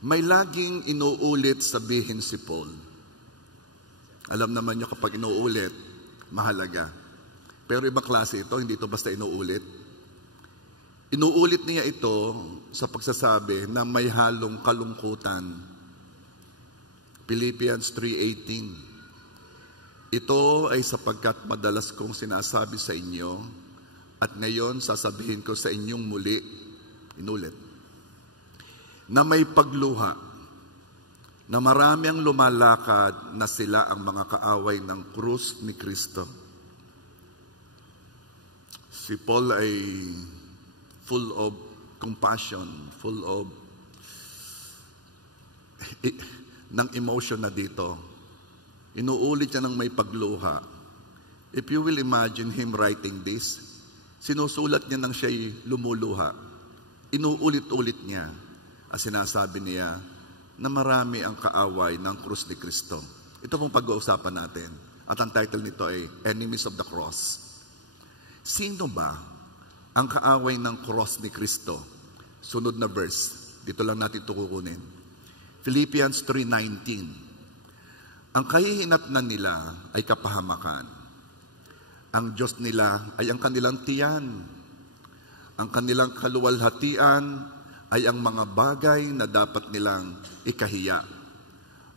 May laging inuulit sabihin si Paul. Alam naman niyo kapag inuulit, mahalaga. Pero ibang klase ito, hindi ito basta inuulit. Inuulit niya ito sa pagsasabi na may halong kalungkutan. Philippians 3:18. Ito ay sapagkat madalas kong sinasabi sa inyo at ngayon sasabihin ko sa inyong muli, inulit, na may pagluha, na marami ang lumalakad na sila ang mga kaaway ng krus ni Kristo. Si Paul ay full of compassion, full of ng emotion na dito. Inuulit niya ng may pagluha. If you will imagine him writing this, sinusulat niya nang siya'y lumuluha. Inuulit-ulit niya. At sinasabi niya na marami ang kaaway ng krus ni Kristo. Ito pong pag-uusapan natin. At ang title nito ay Enemies of the Cross. Sino ba ang kaaway ng cross ni Kristo? Sunod na verse. Dito lang natin ito kukunin. Philippians 3:19. Ang kahihinatnan nila ay kapahamakan. Ang Diyos nila ay ang kanilang tiyan. Ang kanilang kaluwalhatian ay ang mga bagay na dapat nilang ikahiya.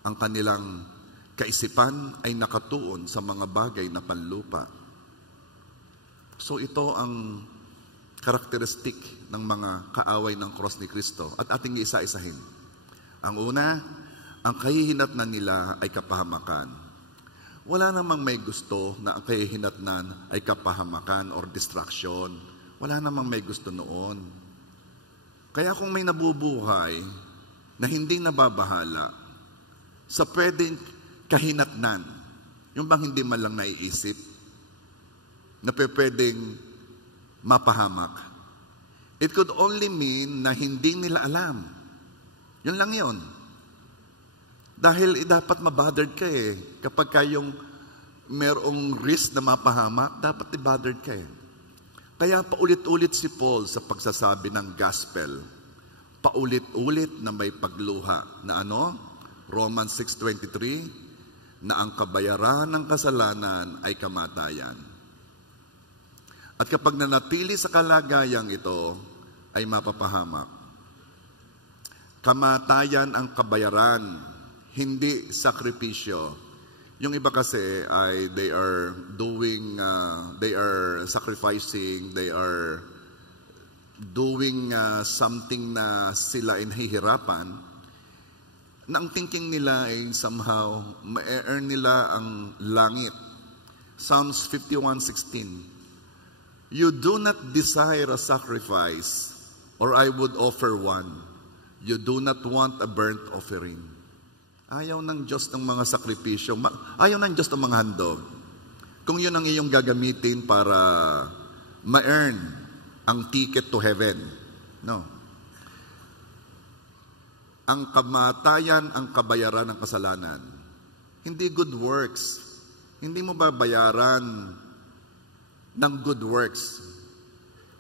Ang kanilang kaisipan ay nakatuon sa mga bagay na panlupa. So ito ang karakteristik ng mga kaaway ng cross ni Kristo at ating isa-isahin. Ang una, ang kahihinatnan nila ay kapahamakan. Wala namang may gusto na ang kahihinatnan ay kapahamakan or distraction. Wala namang may gusto noon. Kaya kung may nabubuhay na hindi nababahala sa pwedeng kahinatnan, yung bang hindi man lang naiisip, na pwedeng mapahamak, it could only mean na hindi nila alam. Yun lang yun. Dahil dapat mabothered ka eh. Kapag kayong merong risk na mapahamak, dapat i-bothered ka eh. Kaya paulit-ulit si Paul sa pagsasabi ng gospel. Paulit-ulit na may pagluha na ano? Romans 6:23, na ang kabayaran ng kasalanan ay kamatayan. At kapag nanatili sa kalagayang ito, ay mapapahamak. Kamatayan ang kabayaran, hindi sakripisyo. Yung iba kasi ay they are sacrificing, they are doing something na sila inhihirapan, na ang thinking nila ay somehow ma-earn nila ang langit. Psalms 51:16. You do not desire a sacrifice, or I would offer one. You do not want a burnt offering. Ayaw ng Diyos ng mga sakripisyo. Ayaw ng Diyos ng mga handog. Kung yun ang iyong gagamitin para ma-earn ang ticket to heaven. No. Ang kamatayan, ang kabayaran ng kasalanan. Hindi good works. Hindi mo babayaran ng good works.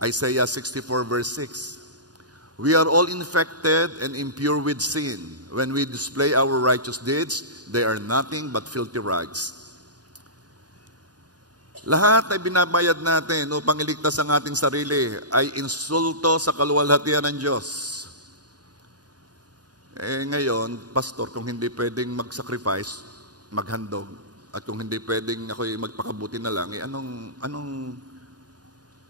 Isaiah 64:6. We are all infected and impure with sin. When we display our righteous deeds, they are nothing but filthy rags. Lahat ay binabayad natin upang iligtas ang ating sarili ay insulto sa kaluwalhatian ng Diyos. Ngayon, pastor, kung hindi pwedeng mag-sacrifice, maghandog, at kung hindi pwedeng ako'y magpakabuti na lang, anong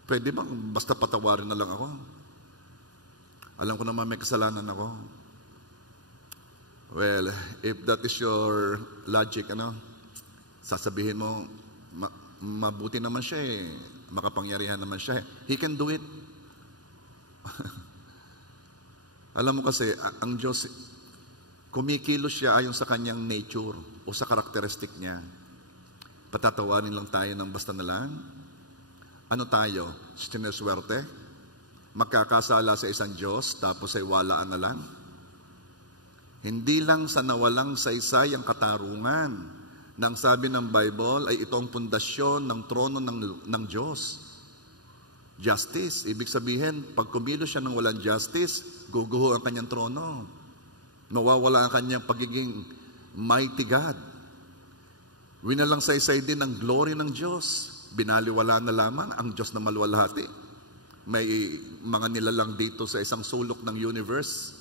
pwede bang basta patawarin na lang ako? Alam ko naman may kasalanan ako. Well, if that is your logic, sasabihin mo, mabuti naman siya eh. Makapangyarihan naman siya eh. He can do it. Alam mo kasi, ang Diyos, kumikilos siya ayon sa kanyang nature o sa karakteristik niya. Patatawarin lang tayo ng basta na lang. Ano tayo? Sineswerte? Magkakasala sa isang Diyos, tapos ay walaan na lang. Hindi lang sa nawalang saysay ang katarungan. Nang sabi ng Bible ay ito ang pundasyon ng trono ng Diyos. Justice. Ibig sabihin, pag kumilos siya ng walang justice, guguho ang kanyang trono. Nawawala ang kanyang pagiging mighty God. Winalangsay-say din ang glory ng Diyos. Binaliwala na lamang ang Diyos na maluwalhati. May mga nilalang dito sa isang sulok ng universe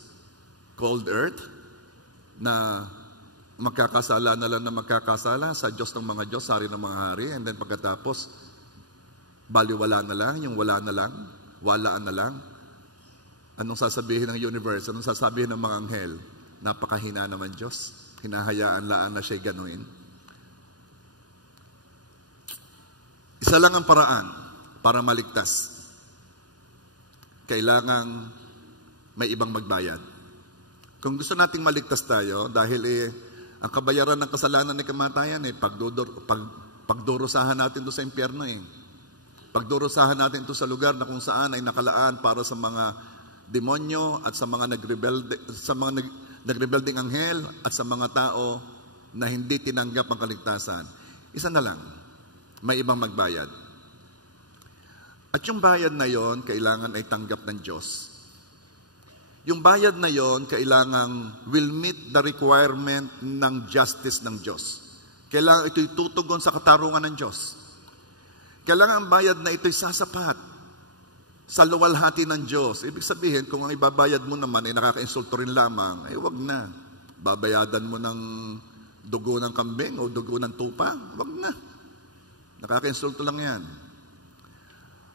called Earth na magkakasala na lang na magkakasala sa Diyos ng mga Diyos, hari ng mga hari, and then pagkatapos baliwala na lang, yung wala na lang, walaan na lang. Anong sasabihin ng universe? Anong sasabihin ng mga anghel? Napakahina naman Diyos. Hinahayaan laan na siya'y ganuin. Isa lang ang paraan para maligtas. Kailangang may ibang magbayad. Kung gusto nating maligtas tayo, dahil ang kabayaran ng kasalanan ay kamatayan, pagdurusahan natin to sa impyerno Pagdurusahan natin to sa lugar na kung saan ay nakalaan para sa mga demonyo at sa mga nagrebelding anghel at sa mga tao na hindi tinanggap ang kaligtasan. Isa na lang, may ibang magbayad. At yung bayad na yon, kailangan ay tanggap ng Diyos. Yung bayad na yon, kailangan will meet the requirement ng justice ng Diyos. Kailangan ito'y tutugon sa katarungan ng Diyos. Kailangan ang bayad na ito'y sasapat sa luwalhati ng Diyos. Ibig sabihin, kung ang ibabayad mo naman ay nakaka-insulto rin lamang, ay wag na. Babayadan mo ng dugo ng kambing o dugo ng tupa, wag na. Nakaka-insulto lang yan.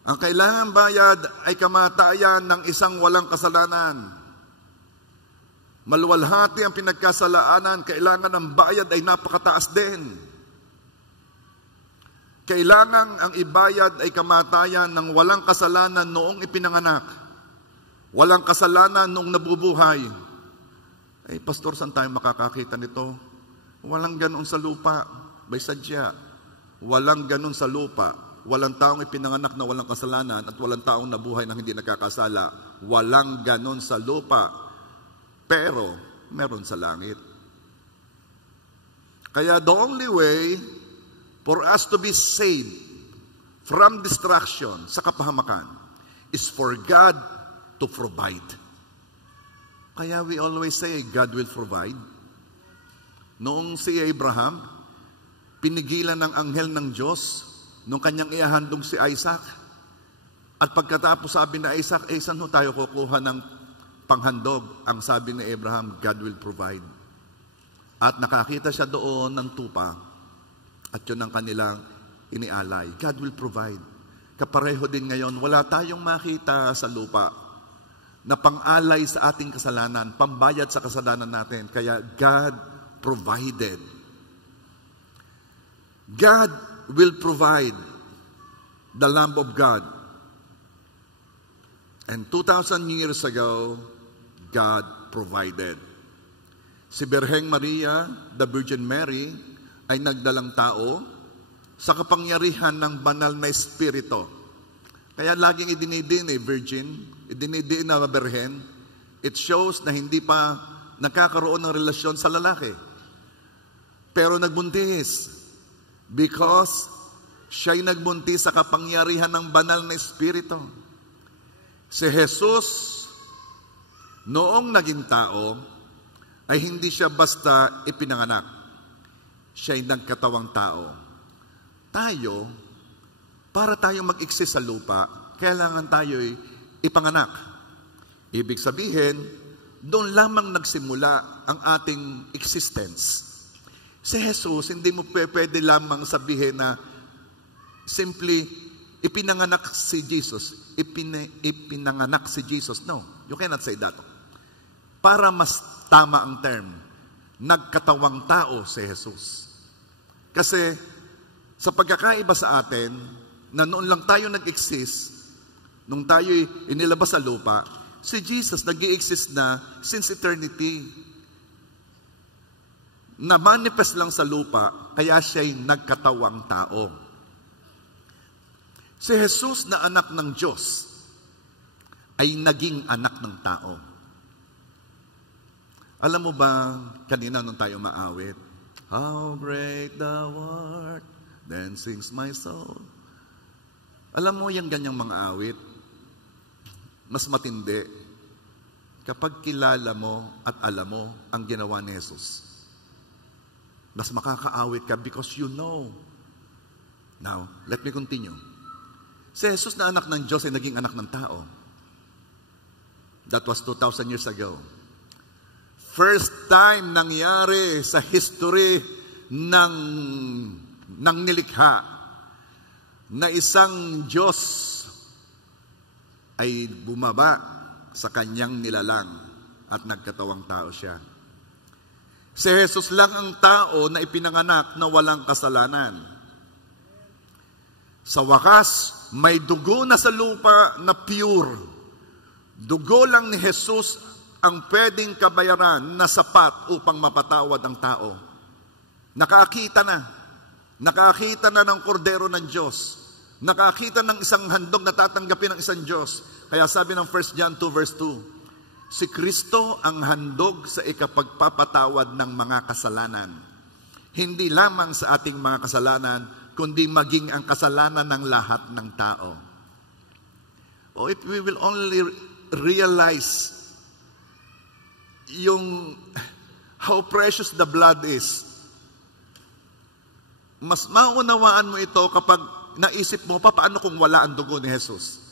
Ang kailangan bayad ay kamatayan ng isang walang kasalanan. Maluwalhati ang pinagkasalaanan, kailangan ang bayad ay napakataas din. Kailangan ang ibayad ay kamatayan ng walang kasalanan noong ipinanganak. Walang kasalanan noong nabubuhay. Ay, pastor, saan tayo makakakita nito? Walang ganon sa lupa. By sadya. Walang ganon sa lupa. Walang taong ipinanganak na walang kasalanan at walang taong nabuhay na hindi nakakasala. Walang ganon sa lupa. Pero, meron sa langit. Kaya the only way for us to be saved from destruction sa kapahamakan is for God to provide. Kaya we always say, God will provide. Noong si Abraham, pinigilan ng anghel ng Diyos nung kanyang ihahandog si Isaac. At pagkatapos sabi na Isaac, saan ho tayo kukuha ng panghandog? Ang sabi ni Abraham, God will provide. At nakakita siya doon ng tupa. At yun ang kanilang inialay. God will provide. Kapareho din ngayon, wala tayong makita sa lupa na pang-alay sa ating kasalanan, pambayad sa kasalanan natin. Kaya God provided. God will provide the Lamb of God. And 2,000 years ago, God provided. Si Birheng Maria, the Virgin Mary, ay nagdalang tao sa kapangyarihan ng banal na espiritu. Kaya laging idinidiin virgin, idinidiin na birhen. It shows na hindi pa nakakaroon ng relasyon sa lalaki. Pero nagbuntis because siya'y nagbuntis sa kapangyarihan ng banal na espiritu. Si Jesus, noong naging tao, ay hindi siya basta ipinanganak. Siya'y nagkatawang tao. Tayo, para tayo mag-exist sa lupa, kailangan tayo'y ipanganak. Ibig sabihin, doon lamang nagsimula ang ating existence. Si Jesus, hindi mo pwede lamang sabihin na simply ipinanganak si Jesus. Ipinanganak si Jesus. No, you cannot say that. Para mas tama ang term, nagkatawang tao si Jesus. Kasi sa pagkakaiba sa atin, na noon lang tayo nag-exist, nung tayo inilabas sa lupa, si Jesus nag-i-exist na since eternity. Na-manifest lang sa lupa, kaya siya'y nagkatawang tao. Si Jesus na anak ng Diyos, ay naging anak ng tao. Alam mo ba, kanina nung tayo maawit, how great thou art, then sings my soul. Alam mo, yung ganyang mga awit, mas matindi kapag kilala mo at alam mo ang ginawa ni Jesus. Mas makakaawit ka because you know. Now, let me continue. Si Jesus na anak ng Diyos ay naging anak ng tao. That was 2,000 years ago. First time nangyari sa history ng nilikha na isang Diyos ay bumaba sa kanyang nilalang at nagkatawang tao siya. Si Jesus lang ang tao na ipinanganak na walang kasalanan. Sa wakas, may dugo na sa lupa na pure. Dugo lang ni Jesus ang pwedeng kabayaran na sapat upang mapatawad ang tao. Nakakita na. Nakakita na ng kordero ng Diyos. Nakakita ng isang handog na tatanggapin ng isang Diyos. Kaya sabi ng 1 John 2 verse 2, si Kristo ang handog sa ikapagpapatawad ng mga kasalanan. Hindi lamang sa ating mga kasalanan, kundi maging ang kasalanan ng lahat ng tao. Oh, if we will only realize how precious the blood is, mas maunawaan mo ito kapag naisip mo, paano kung wala ang dugo ni Jesus?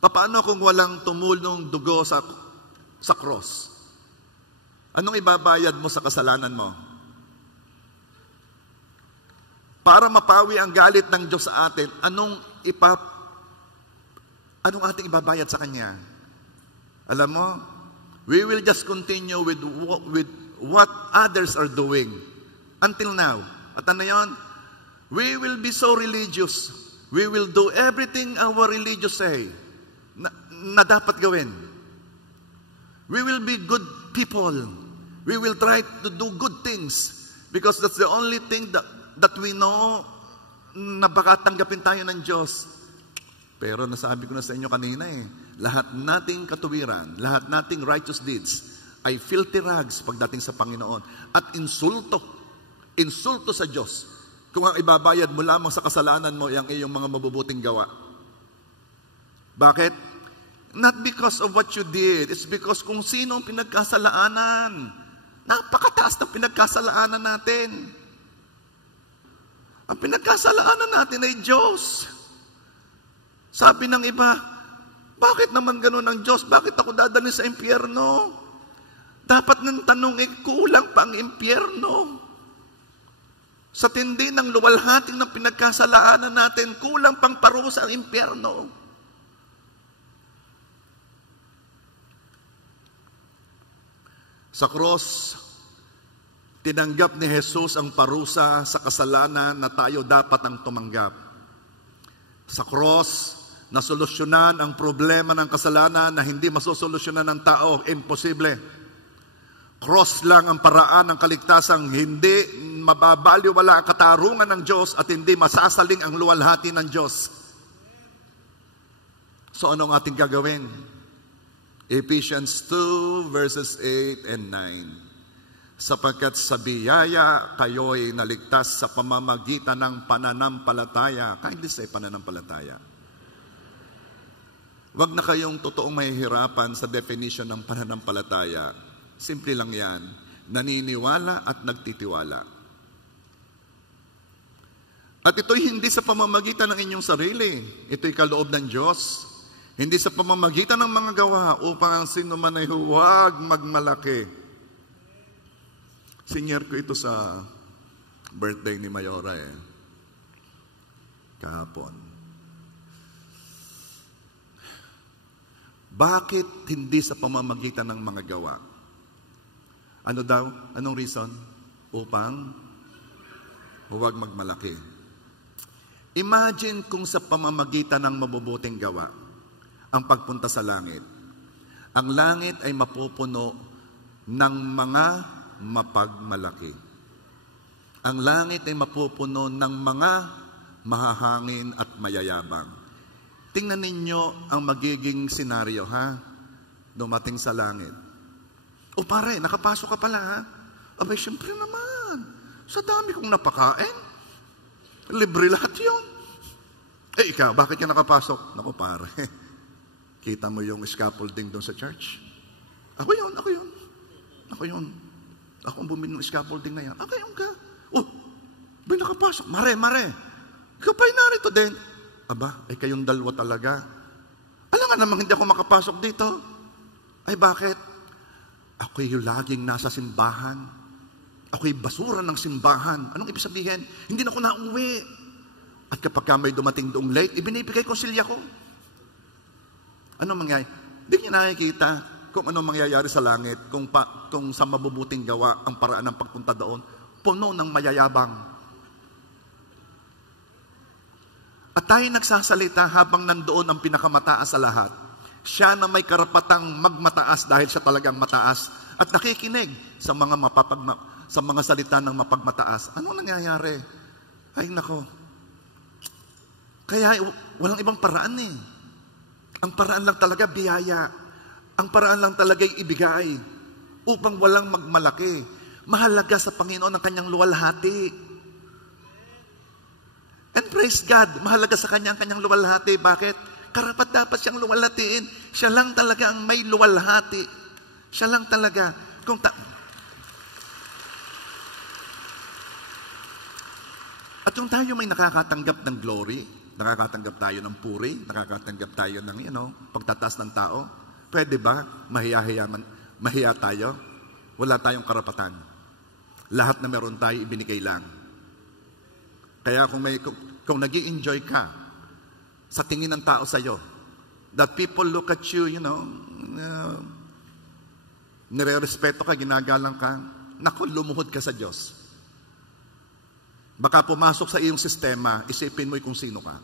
Paano kung walang tumulong dugo sa cross? Anong ibabayad mo sa kasalanan mo? Para mapawi ang galit ng Diyos sa atin, anong ating ibabayad sa Kanya? Alam mo, we will just continue with what others are doing until now. At ano yan? We will be so religious. We will do everything our religious say na dapat gawin. We will be good people. We will try to do good things because that's the only thing that we know na baka tanggapin tayo ng Diyos. Pero nasabi ko na sa inyo kanina lahat nating katuwiran, lahat nating righteous deeds ay filthy rags pagdating sa Panginoon at insulto sa Diyos kung ang ibabayad mo lamang sa kasalanan mo ang iyong mga mabubuting gawa. Bakit? Not because of what you did. It's because kung sino ang pinagkasalaanan. Napakataas ng pinagkasalaanan natin. Ang pinagkasalaanan natin ay Diyos. Sabi ng iba, bakit naman ganun ang Diyos? Bakit ako dadalhin sa impyerno? Dapat ng tanong kulang pa ang impyerno. Sa tindi ng luwalhating ng pinagkasalaanan natin, kulang pang parusa ang impyerno. Sa cross, tinanggap ni Jesus ang parusa sa kasalanan na tayo dapat ang tumanggap. Sa cross, nasolusyonan ang problema ng kasalanan na hindi masosolusyonan ng tao. Imposible. Cross lang ang paraan ng kaligtasang hindi mababaliwala ang katarungan ng Diyos at hindi masasaling ang luwalhati ng Diyos. So ano ang ating gagawin? Ephesians 2 verses 8 and 9. Sapagkat sa biyaya kayo'y naligtas sa pamamagitan ng pananampalataya. Kindly say pananampalataya. Wag na kayong totoong mahihirapan sa definition ng pananampalataya. Simple lang yan. Naniniwala at nagtitiwala. At ito'y hindi sa pamamagitan ng inyong sarili. Ito'y kaloob ng Diyos. Hindi sa pamamagitan ng mga gawa upang ang sino man ay huwag magmalaki. Senior ko ito sa birthday ni Mayora kahapon. Bakit hindi sa pamamagitan ng mga gawa? Ano daw? Anong reason? Upang huwag magmalaki. Imagine kung sa pamamagitan ng mabubuting gawa ang pagpunta sa langit. Ang langit ay mapupuno ng mga mapagmalaki. Ang langit ay mapupuno ng mga mahahangin at mayayabang. Tingnan ninyo ang magiging senaryo, dumating sa langit. O pare, nakapasok ka pala, Abay, syempre naman. Sa dami kong napakain. Libre lahat yun. Ikaw, bakit ka nakapasok? Naku pare, kita mo yung scaffolding doon sa church? Ako yun. Ako ang bumili ng scaffolding na yan. Yun ka. Oh, may nakapasok. Mare. Ikaw pa'y narito din. Aba, ay kayong dalawa talaga. Alam nga namang hindi ako makapasok dito. Ay bakit? Ako'y laging nasa simbahan. Ako'y basura ng simbahan. Anong ibig sabihin? Hindi na ako nauwi. At kapag may dumating doong late, ibinibigay ko silya ko. Anong mangyayari? Hindi niya nakikita kung anong mangyayari sa langit, kung sa mabubuting gawa ang paraan ng pagpunta doon. Puno ng mayayabang. At tayo nagsasalita habang nandoon ang pinakamataas sa lahat. Siya na may karapatang magmataas dahil siya talagang mataas at nakikinig sa mga sa mga salita ng mapagmataas. Ano nangyayari? Ay nako. Kaya walang ibang paraan eh. Ang paraan lang talaga biyaya. Ang paraan lang talaga ibigay upang walang magmalaki. Mahalaga sa Panginoon ang kanyang luwalhati. And praise God, mahalaga sa kanyang luwalhati. Bakit? Karapat dapat siyang luwalhatiin. Siya lang talaga ang may luwalhati. Siya lang talaga. At yung tayo may nakakatanggap ng glory, nakakatanggap tayo ng puri, nakakatanggap tayo ng pagtataas ng tao, pwede ba mahiya tayo? Wala tayong karapatan. Lahat na meron tayo, ibinigay lang. Kaya kung nag-i-enjoy ka sa tingin ng tao sa'yo, that people look at you, nire-respeto ka, ginagalang ka, naku, lumuhod ka sa Diyos. Baka pumasok sa iyong sistema, isipin mo kung sino ka.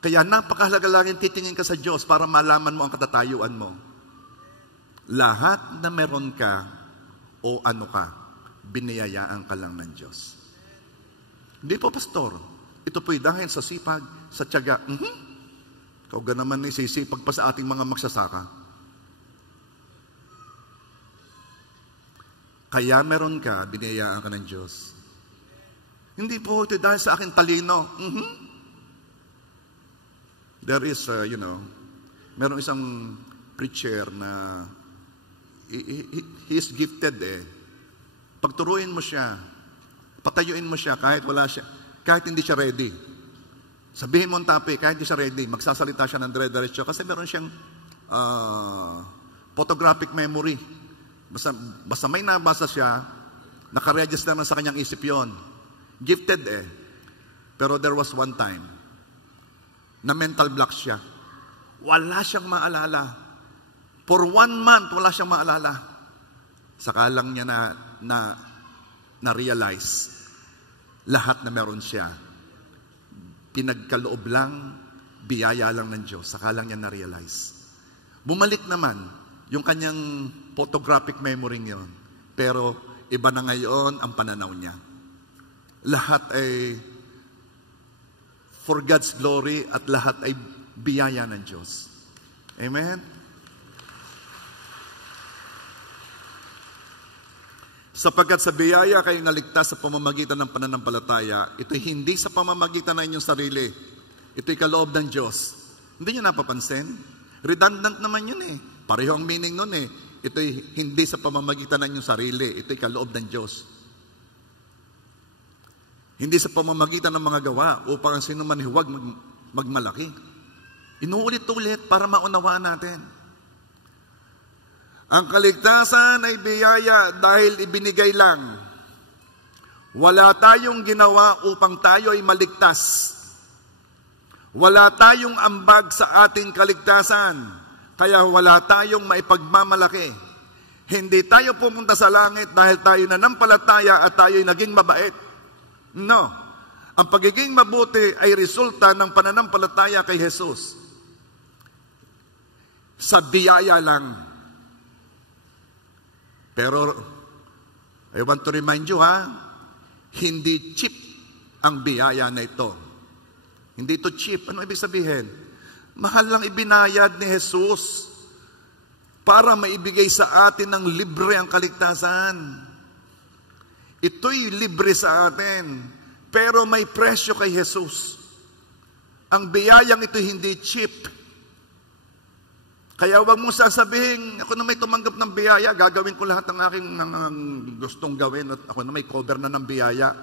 Kaya napakahalaga lang titingin ka sa Diyos para malaman mo ang katatayuan mo. Lahat na meron ka o ano ka, biniyayaan ka lang ng Diyos. Hindi po, pastor. Ito po'y dahil sa sipag, sa tiyaga. Ikaw naman isisipag pa sa ating mga magsasaka. Kaya meron ka, biniyayaan ka ng Diyos. Hindi po ito dahil sa aking talino. There is, meron isang preacher na he is gifted Pagturuin mo siya, patayuin mo siya kahit hindi siya ready. Sabihin mo ang topic, kahit hindi siya ready, magsasalita siya ng dire-diretso kasi meron siyang photographic memory. Basta may nabasa siya, nakaregister na sa kanyang isip yon. Gifted Pero there was one time na mental block siya. Wala siyang maalala. For 1 month, wala siyang maalala. Saka lang niya na-realize lahat na meron siya. Pinagkaloob lang, biyaya lang ng Diyos. Saka lang niya na-realize. Bumalik naman yung kanyang photographic memory yon. Pero iba na ngayon ang pananaw niya. Lahat ay for God's glory at lahat ay biyaya ng Diyos. Amen? Sapagkat sa biyaya kayo naligtas sa pamamagitan ng pananampalataya, ito'y hindi sa pamamagitan ng inyong sarili. Ito'y kaloob ng Diyos. Hindi nyo napapansin? Redundant naman yun Pareho ang meaning nun Ito'y hindi sa pamamagitan ng inyong sarili. Ito'y kaloob ng Diyos. Hindi sa pamamagitan ng mga gawa upang ang sino man huwag magmalaki. Inuulit-ulit para maunawaan natin. Ang kaligtasan ay biyaya dahil ibinigay lang. Wala tayong ginawa upang tayo ay maligtas. Wala tayong ambag sa ating kaligtasan. Kaya wala tayong maipagmamalaki. Hindi tayo pumunta sa langit dahil tayo nanampalataya at tayo ay naging mabait. No. Ang pagiging mabuti ay resulta ng pananampalataya kay Jesus. Sa biyaya lang. Pero, I want to remind you hindi cheap ang biyaya na ito. Hindi ito cheap. Ano ibig sabihin? Mahal lang ibinayad ni Jesus para maibigay sa atin ng libre ang kaligtasan. Ito'y libre sa atin, pero may presyo kay Jesus. Ang biyayang ito hindi cheap. Kaya huwag mong sasabihin, ako na may tumanggap ng biyaya, gagawin ko lahat ng aking gustong gawin at ako na may cover na ng biyaya.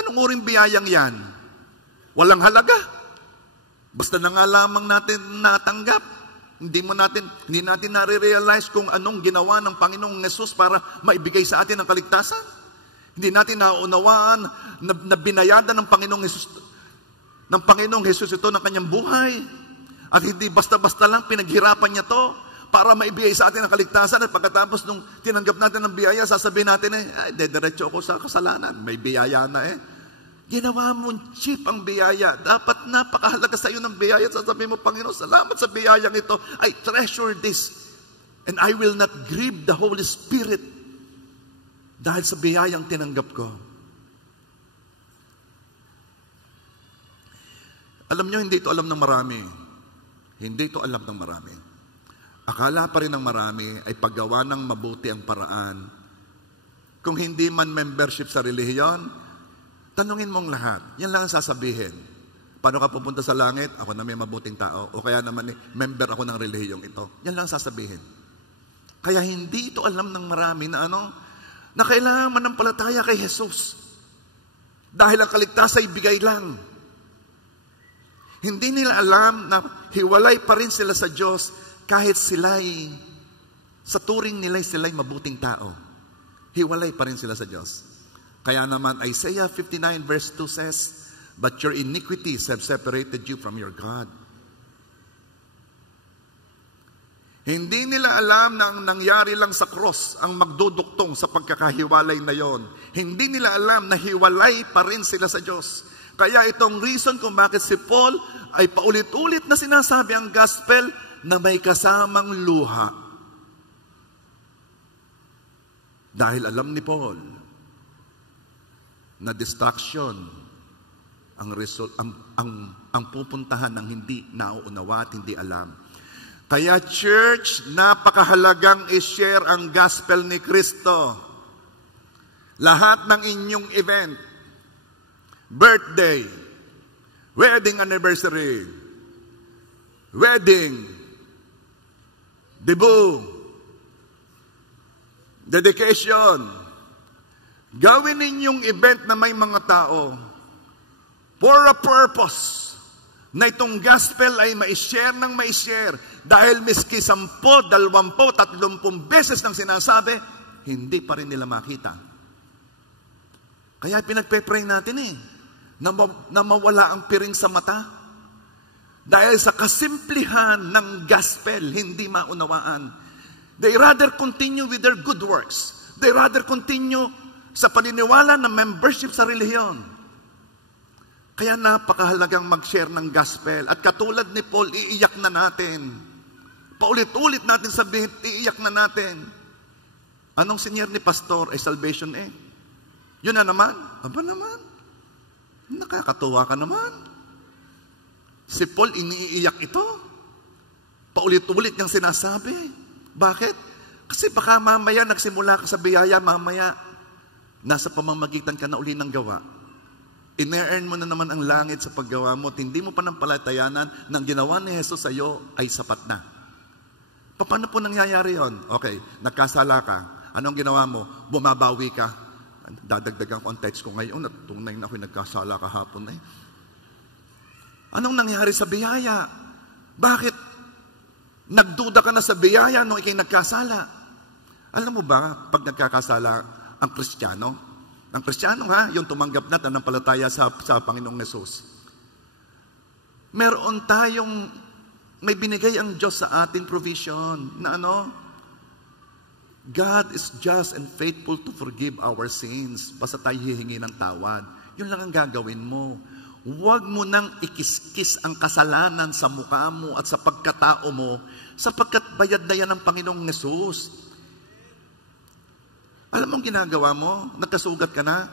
Anong uring biyayang yan? Walang halaga. Basta na nga lamang natin natanggap. Hindi natin nare-realize kung anong ginawa ng Panginoong Hesus para maibigay sa atin ang kaligtasan. Hindi natin naunawaan na binayadan ng Panginoong Hesus ito ng kanyang buhay. At hindi basta-basta lang pinaghirapan niya to para maibigay sa atin ang kaligtasan. At pagkatapos nung tinanggap natin ng biyaya, sasabihin natin dediretso ako sa kasalanan. May biyaya na Ginawa mong cheap ang biyaya. Dapat napakahalaga sa iyo ng biyaya. Sasabihin mo, Panginoon, salamat sa biyayang ito. I treasure this. And I will not grieve the Holy Spirit dahil sa biyayang tinanggap ko. Alam nyo, hindi ito alam ng marami. Hindi ito alam ng marami. Akala pa rin ng marami ay paggawa ng mabuti ang paraan. Kung hindi man membership sa relihiyon, tanungin mong lahat. Yan lang ang sasabihin. Paano ka pupunta sa langit? Ako na may mabuting tao. O kaya naman member ako ng relihiyong ito. Yan lang ang sasabihin. Kaya hindi ito alam ng marami na na kailangan manampalataya kay Jesus. Dahil ang kaligtasan ay bigay lang. Hindi nila alam na hiwalay pa rin sila sa Diyos kahit sa turing nila sila'y mabuting tao. Hiwalay pa rin sila sa Diyos. Kaya naman Isaiah 59 verse 2 says, "But your iniquities have separated you from your God." Hindi nila alam na ang nangyari lang sa cross ang magduduktong sa pagkakahiwalay na yon. Hindi nila alam na hiwalay pa rin sila sa Diyos. Kaya itong reason kung bakit si Paul ay paulit-ulit na sinasabi ang gospel na may kasamang luha. Dahil alam ni Paul na distraction ang pupuntahan ng hindi nauunawa at hindi alam. Kaya church, napakahalagang i-share ang gospel ni Kristo. Lahat ng inyong event, birthday, wedding anniversary, wedding, debut, dedication, gawin ninyong event na may mga tao for a purpose na itong gospel ay ma-share ng ma-share dahil miski 10, 20, 30 beses nang sinasabi, hindi pa rin nila makita. Kaya pinagpe-pray natin na mawala ang piring sa mata dahil sa kasimplihan ng gospel, hindi maunawaan. They rather continue with their good works. They rather continue sa paniniwala ng membership sa relihiyon. Kaya napakahalagang mag-share ng gospel. At katulad ni Paul, iiyak na natin. Paulit-ulit natin sabihin, iiyak na natin. Anong sinyer ni pastor ay salvation Yun na naman. Aba naman. Nakakatuwa ka naman. Si Paul, iniiyak ito. Paulit-ulit niyang sinasabi. Bakit? Kasi baka mamaya nagsimula ka sa biyaya, mamaya nasa pamamagitan ka na uli ng gawa. Ine-earn mo na naman ang langit sa paggawa mo at hindi mo pa ng palatayanan ng ginawa ni Jesus sa iyo ay sapat na. Paano po nangyayari yon? Okay, nagkasala ka. Anong ginawa mo? Bumabawi ka. Dadagdagan ko ang text ko ngayon at tunay na ako'y nagkasala kahapon Anong nangyari sa biyaya? Bakit nagduda ka na sa biyaya nung ikay nagkasala? Alam mo ba, pag nagkakasala ang Kristiyano, yung tumanggap na tanampalataya sa Panginoong Hesus. Meron tayong, may binigay ang Diyos sa ating provision na God is just and faithful to forgive our sins. Basta tayo hihingi ng tawad. Yun lang ang gagawin mo. Huwag mo nang ikiskis ang kasalanan sa mukha mo at sa pagkatao mo sapagkat bayad na yan ng Panginoong Hesus. Alam mo ang ginagawa mo? Nagkasugat ka na?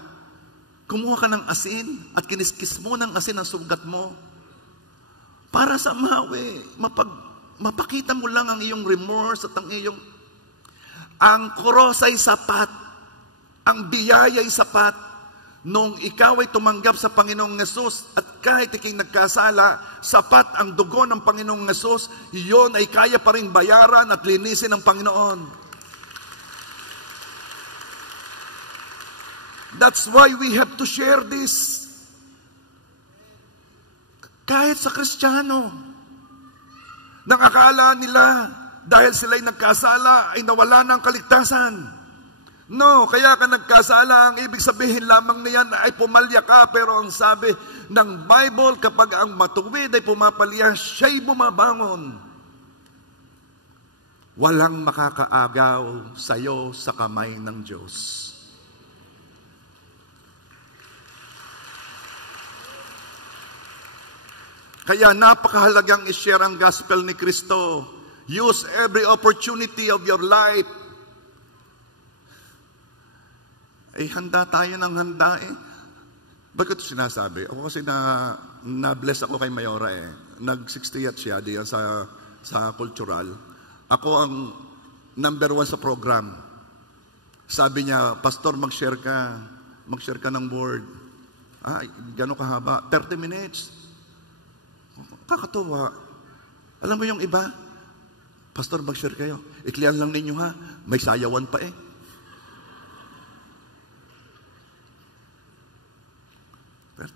Kumuha ka ng asin at kiniskis mo ng asin ang sugat mo. Para sa mawi, mapakita mo lang ang iyong remorse at ang cross ay sapat. Ang biyaya ay sapat. Nung ikaw ay tumanggap sa Panginoong Yesus at kahit ikay nagkasala, sapat ang dugo ng Panginoong Yesus, iyon ay kaya pa rin bayaran at linisin ng Panginoon. That's why we have to share this. Kahit sa Kristiyano, nakakala nila dahil sila'y nagkasala ay nawala ng kaligtasan. No, kaya ka nagkasala, ang ibig sabihin lamang niyan ay pumalya ka, pero ang sabi ng Bible, kapag ang matuwid ay pumapalya, siya'y bumabangon. Walang makakaagaw sa iyo sa kamay ng Diyos. Kaya napakahalagang i-share ang gospel ni Kristo. Use every opportunity of your life. Handa tayo ng handa eh. Bakit sinasabi? Ako kasi na-bless ako kay Mayora eh. Nag-60th siya diyan sa cultural. Ako ang number 1 sa program. Sabi niya, Pastor, mag-share ka. Mag-share ka ng word. Gano'n kahaba? 30 minutes. Kakatuwa. Alam mo yung iba? Pastor, mag-share kayo. Iklian lang ninyo ha. May sayawan pa eh.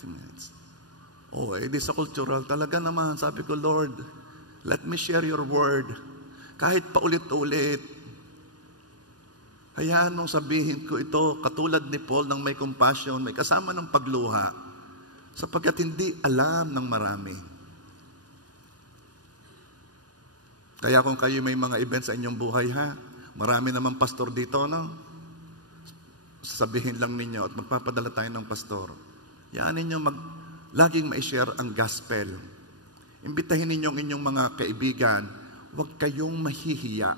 Minutes. Di sa cultural, talaga naman, sabi ko, Lord, let me share your word. Kahit paulit-ulit. Hayaan mong sabihin ko ito, katulad ni Paul nang may compassion, may kasama ng pagluha, sapagkat hindi alam ng marami. Kaya kung kayo may mga events sa inyong buhay, marami naman pastor dito, no? Sabihin lang ninyo at magpapadala tayo ng pastor. Yan ninyo laging ma-share ang gospel. Imbitahin ninyo ang inyong mga kaibigan, huwag kayong mahihiya.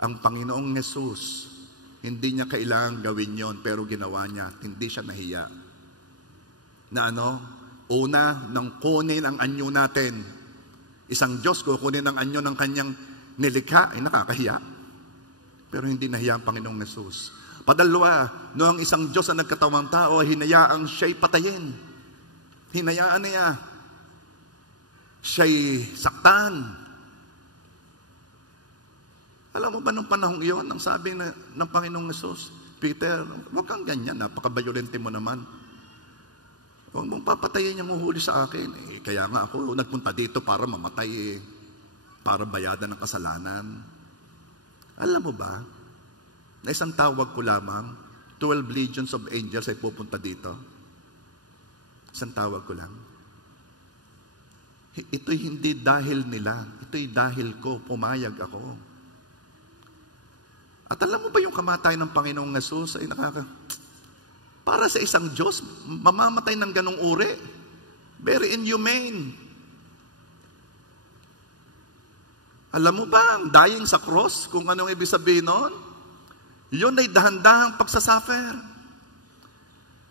Ang Panginoong Yesus, hindi niya kailangang gawin yon, pero ginawa niya, hindi siya nahiya. Na una, nang kunin ang anyo natin. Isang Diyos kukunin ang anyo ng kanyang nilikha, ay nakakahiya. Pero hindi nahiya ang Panginoong Yesus. Padalwa, noong isang Diyos na nagkatawang tao, hinayaang siya'y patayin. Hinayaan niya. Siya'y saktan. Alam mo ba nung panahong iyon, ang sabi ng Panginoong Yesus, Peter, huwag kang ganyan, napaka-violente mo naman. Huwag mong papatayin yung uhuli sa akin. Kaya nga ako nagpunta dito para mamatay para bayadan ng kasalanan. Alam mo ba, na isang tawag ko lamang, 12 legions of angels ay pupunta dito. Isang tawag ko lang. Ito'y hindi dahil nila. Ito'y dahil ko. Pumayag ako. At alam mo ba yung kamatay ng Panginoong Yesus ay para sa isang Diyos, mamamatay ng ganong uri. Very inhumane. Alam mo ba, ang dying sa cross, kung anong ibig sabihin noon? Yun ay dahan-dahang pagsasuffer.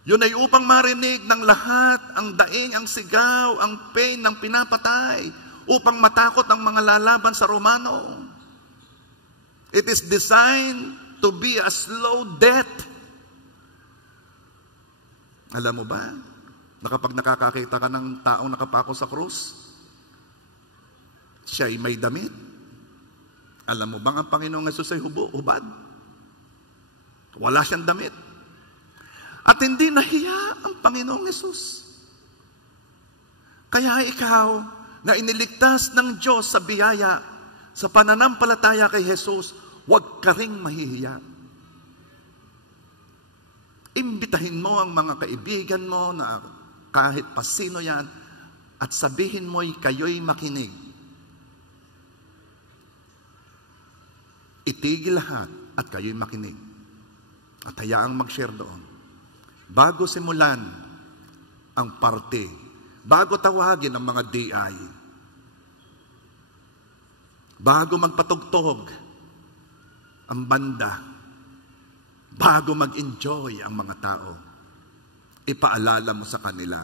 Yun ay upang marinig ng lahat ang daing, ang sigaw, ang pain ng pinapatay, upang matakot ang mga lalaban sa Romano. It is designed to be a slow death. Alam mo ba, na kapag nakakakita ka ng taong nakapako sa krus, siya ay may damit. Alam mo bang ang Panginoong Yesus ay hubad? Wala siyang damit. At hindi nahiya ang Panginoong Yesus. Kaya ikaw, na iniligtas ng Diyos sa biyaya, sa pananampalataya kay Jesus, huwag ka ring mahihiya. Imbitahin mo ang mga kaibigan mo na kahit pa sino yan, at sabihin mo'y kayo'y makinig. Itigil lahat at kayo'y makinig. At hayaang mag-share doon. Bago simulan ang party, bago tawagin ang mga DI, bago magpatugtog ang banda, bago mag-enjoy ang mga tao, ipaalala mo sa kanila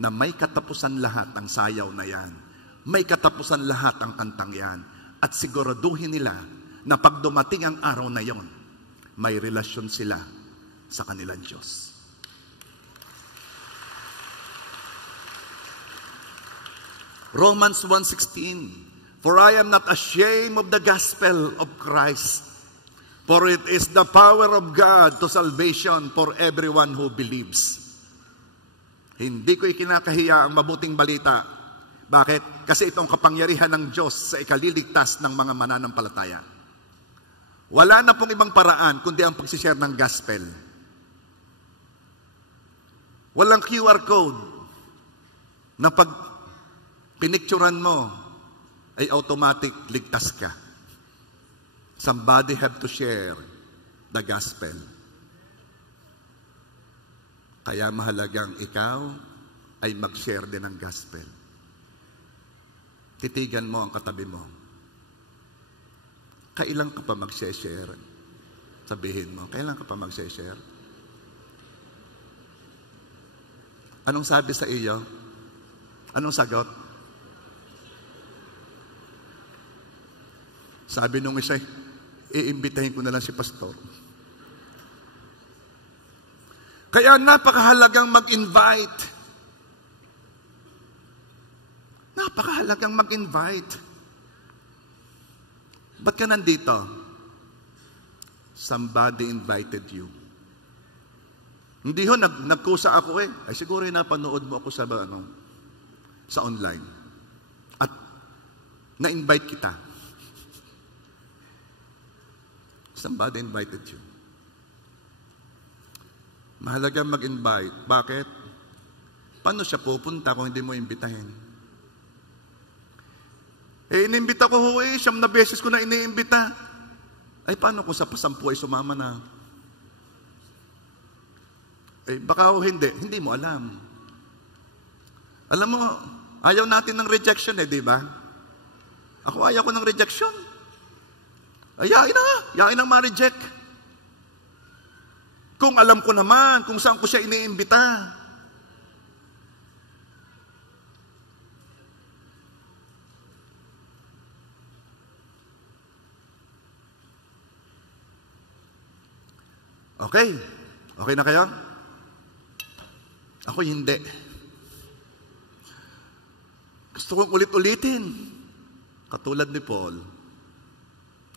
na may katapusan lahat ang sayaw na yan. May katapusan lahat ang kantang yan. At siguraduhin nila na pag dumating ang araw na yon, may relasyon sila sa kanilang Diyos. Romans 1:16, For I am not ashamed of the gospel of Christ, for it is the power of God to salvation for everyone who believes. Hindi ko ikinakahiya ang mabuting balita. Bakit? Kasi ito ang kapangyarihan ng Diyos sa ikaliligtas ng mga mananampalataya. Wala na pong ibang paraan kundi ang pagsishare ng gospel. Walang QR code na pag pinicturan mo ay automatic ligtas ka. Somebody have to share the gospel. Kaya mahalagang ikaw ay mag-share din ng gospel. Titigan mo ang katabi mo. Kailan ka pa mag-share? Sabihin mo, kailan ka pa mag-share? Anong sabi sa iyo? Anong sagot? Sabi nung isa, iimbitahin ko na lang si pastor. Kaya napakahalagang mag-invite. Napakahalagang mag-invite. Ba't ka nandito? Somebody invited you. Hindi ho, nagkusa ako Ay siguro napanood mo ako sa online. At na-invite kita. Somebody invited you. Mahalaga mag-invite. Bakit? Paano siya pupunta kung hindi mo imbitahin? Inimbita ko siyam na beses ko na iniimbita. Ay, paano kung sa pasampu ay sumama na? Baka hindi mo alam. Alam mo, ayaw natin ng rejection di ba? Ako ayaw ko ng rejection. Yain ang ma-reject. Kung alam ko naman kung saan ko siya iniimbita. Okay? Okay na kayo? Ako hindi. Gusto kong ulit-ulitin. Katulad ni Paul.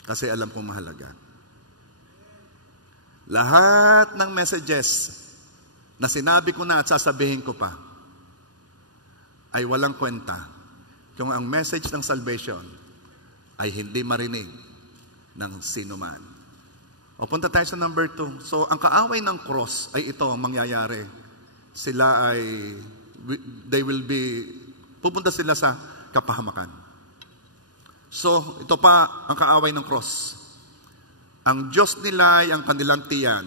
Kasi alam kong mahalaga. Lahat ng messages na sinabi ko na at sasabihin ko pa ay walang kwenta kung ang message ng salvation ay hindi marinig ng sino man. O punta tayo sa number 2. So, ang kaaway ng cross ay ito ang mangyayari. Pupunta sila sa kapahamakan. So, ito pa ang kaaway ng cross. Ang Diyos nila ay ang kanilang tiyan.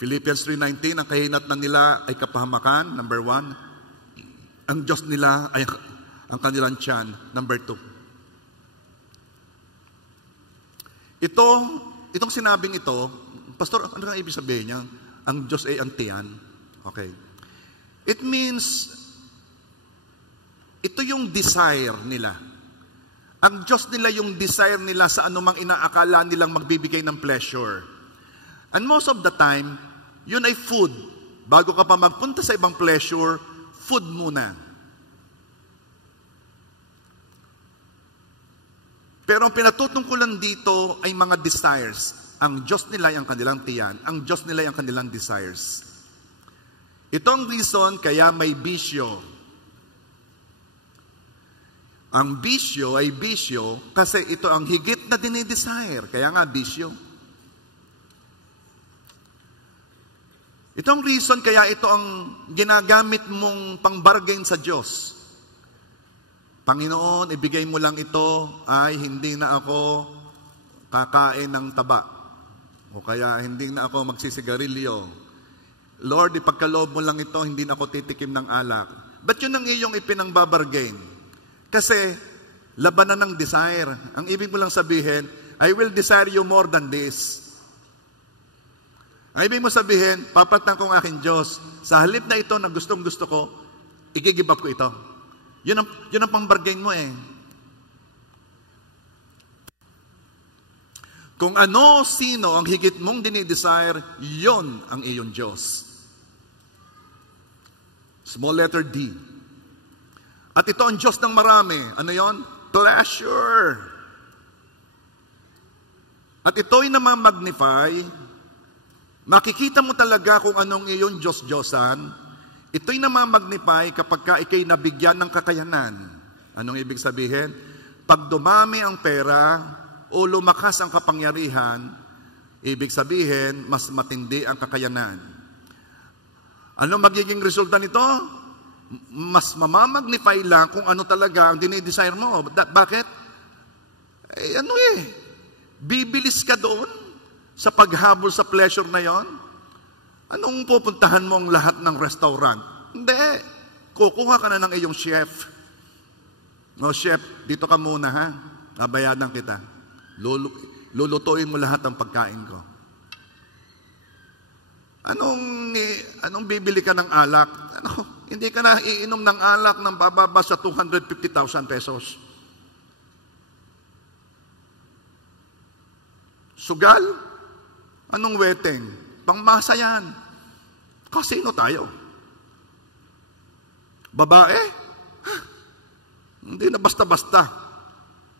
Philippians 3:19, ang kahinatnan nila ay kapahamakan, number 1. Ang Diyos nila ay ang kanilang tiyan, number 2. Itong sinabing ito, Pastor, ano nga ibig sabihin niya? Ang Diyos ay ang tiyan. Okay. It means, ito yung desire nila. Ang Diyos nila yung desire nila sa anumang inaakala nilang magbibigay ng pleasure. And most of the time, yun ay food. Bago ka pa magpunta sa ibang pleasure, food muna. Pero ang pinatutungkulan dito ay mga desires. Ang Diyos nila ay ang kanilang tiyan. Ang Diyos nila ay ang kanilang desires. Ito ang reason kaya may bisyo. Ang bisyo ay bisyo kasi ito ang higit na dinidesire. Kaya nga bisyo. Ito ang reason kaya ito ang ginagamit mong pang-bargain sa Diyos. Panginoon, ibigay mo lang ito ay hindi na ako kakain ng taba. O kaya hindi na ako magsisigarilyo. Lord, ipagkaloob mo lang ito, hindi na ako titikim ng alak. Ba't yun ang iyong ipinangbabargain? Kasi labanan ng desire. Ang ibig mo lang sabihin, I will desire you more than this. Ang ibig mo sabihin, papatan ko ang aking Diyos. Sa halip na ito na gustong-gusto ko, i-give up ko ito. Yun ang pang-bargain mo Kung ano, sino ang higit mong dinidesire, yon ang iyong Diyos. Small letter D. At ito ang Diyos ng marami. Ano yon? Pleasure. At ito'y namamagnify. Makikita mo talaga kung anong iyong Diyos-Diyosan. Ito'y namamagnify kapag ka ikay nabigyan ng kakayanan. Anong ibig sabihin? Pag dumami ang pera o lumakas ang kapangyarihan, ibig sabihin, mas matindi ang kakayanan. Ano magiging resulta nito? Mas mamamagnify lang kung ano talaga ang dinidesire mo. Bakit? Bibilis ka doon sa paghabol sa pleasure na yon. Anong pupuntahan mo ang lahat ng restaurant? Hindi. Kukuha ka na ng iyong chef. No, chef, dito ka muna ha. Babayadan kita. Lulutuin mo lahat ng pagkain ko. Anong bibili ka ng alak? Hindi ka na iinom ng alak ng bababa sa 250,000 pesos. Sugal? Anong weteng? Pangmasa yan. Kasino tayo? Babae? Hindi na basta-basta.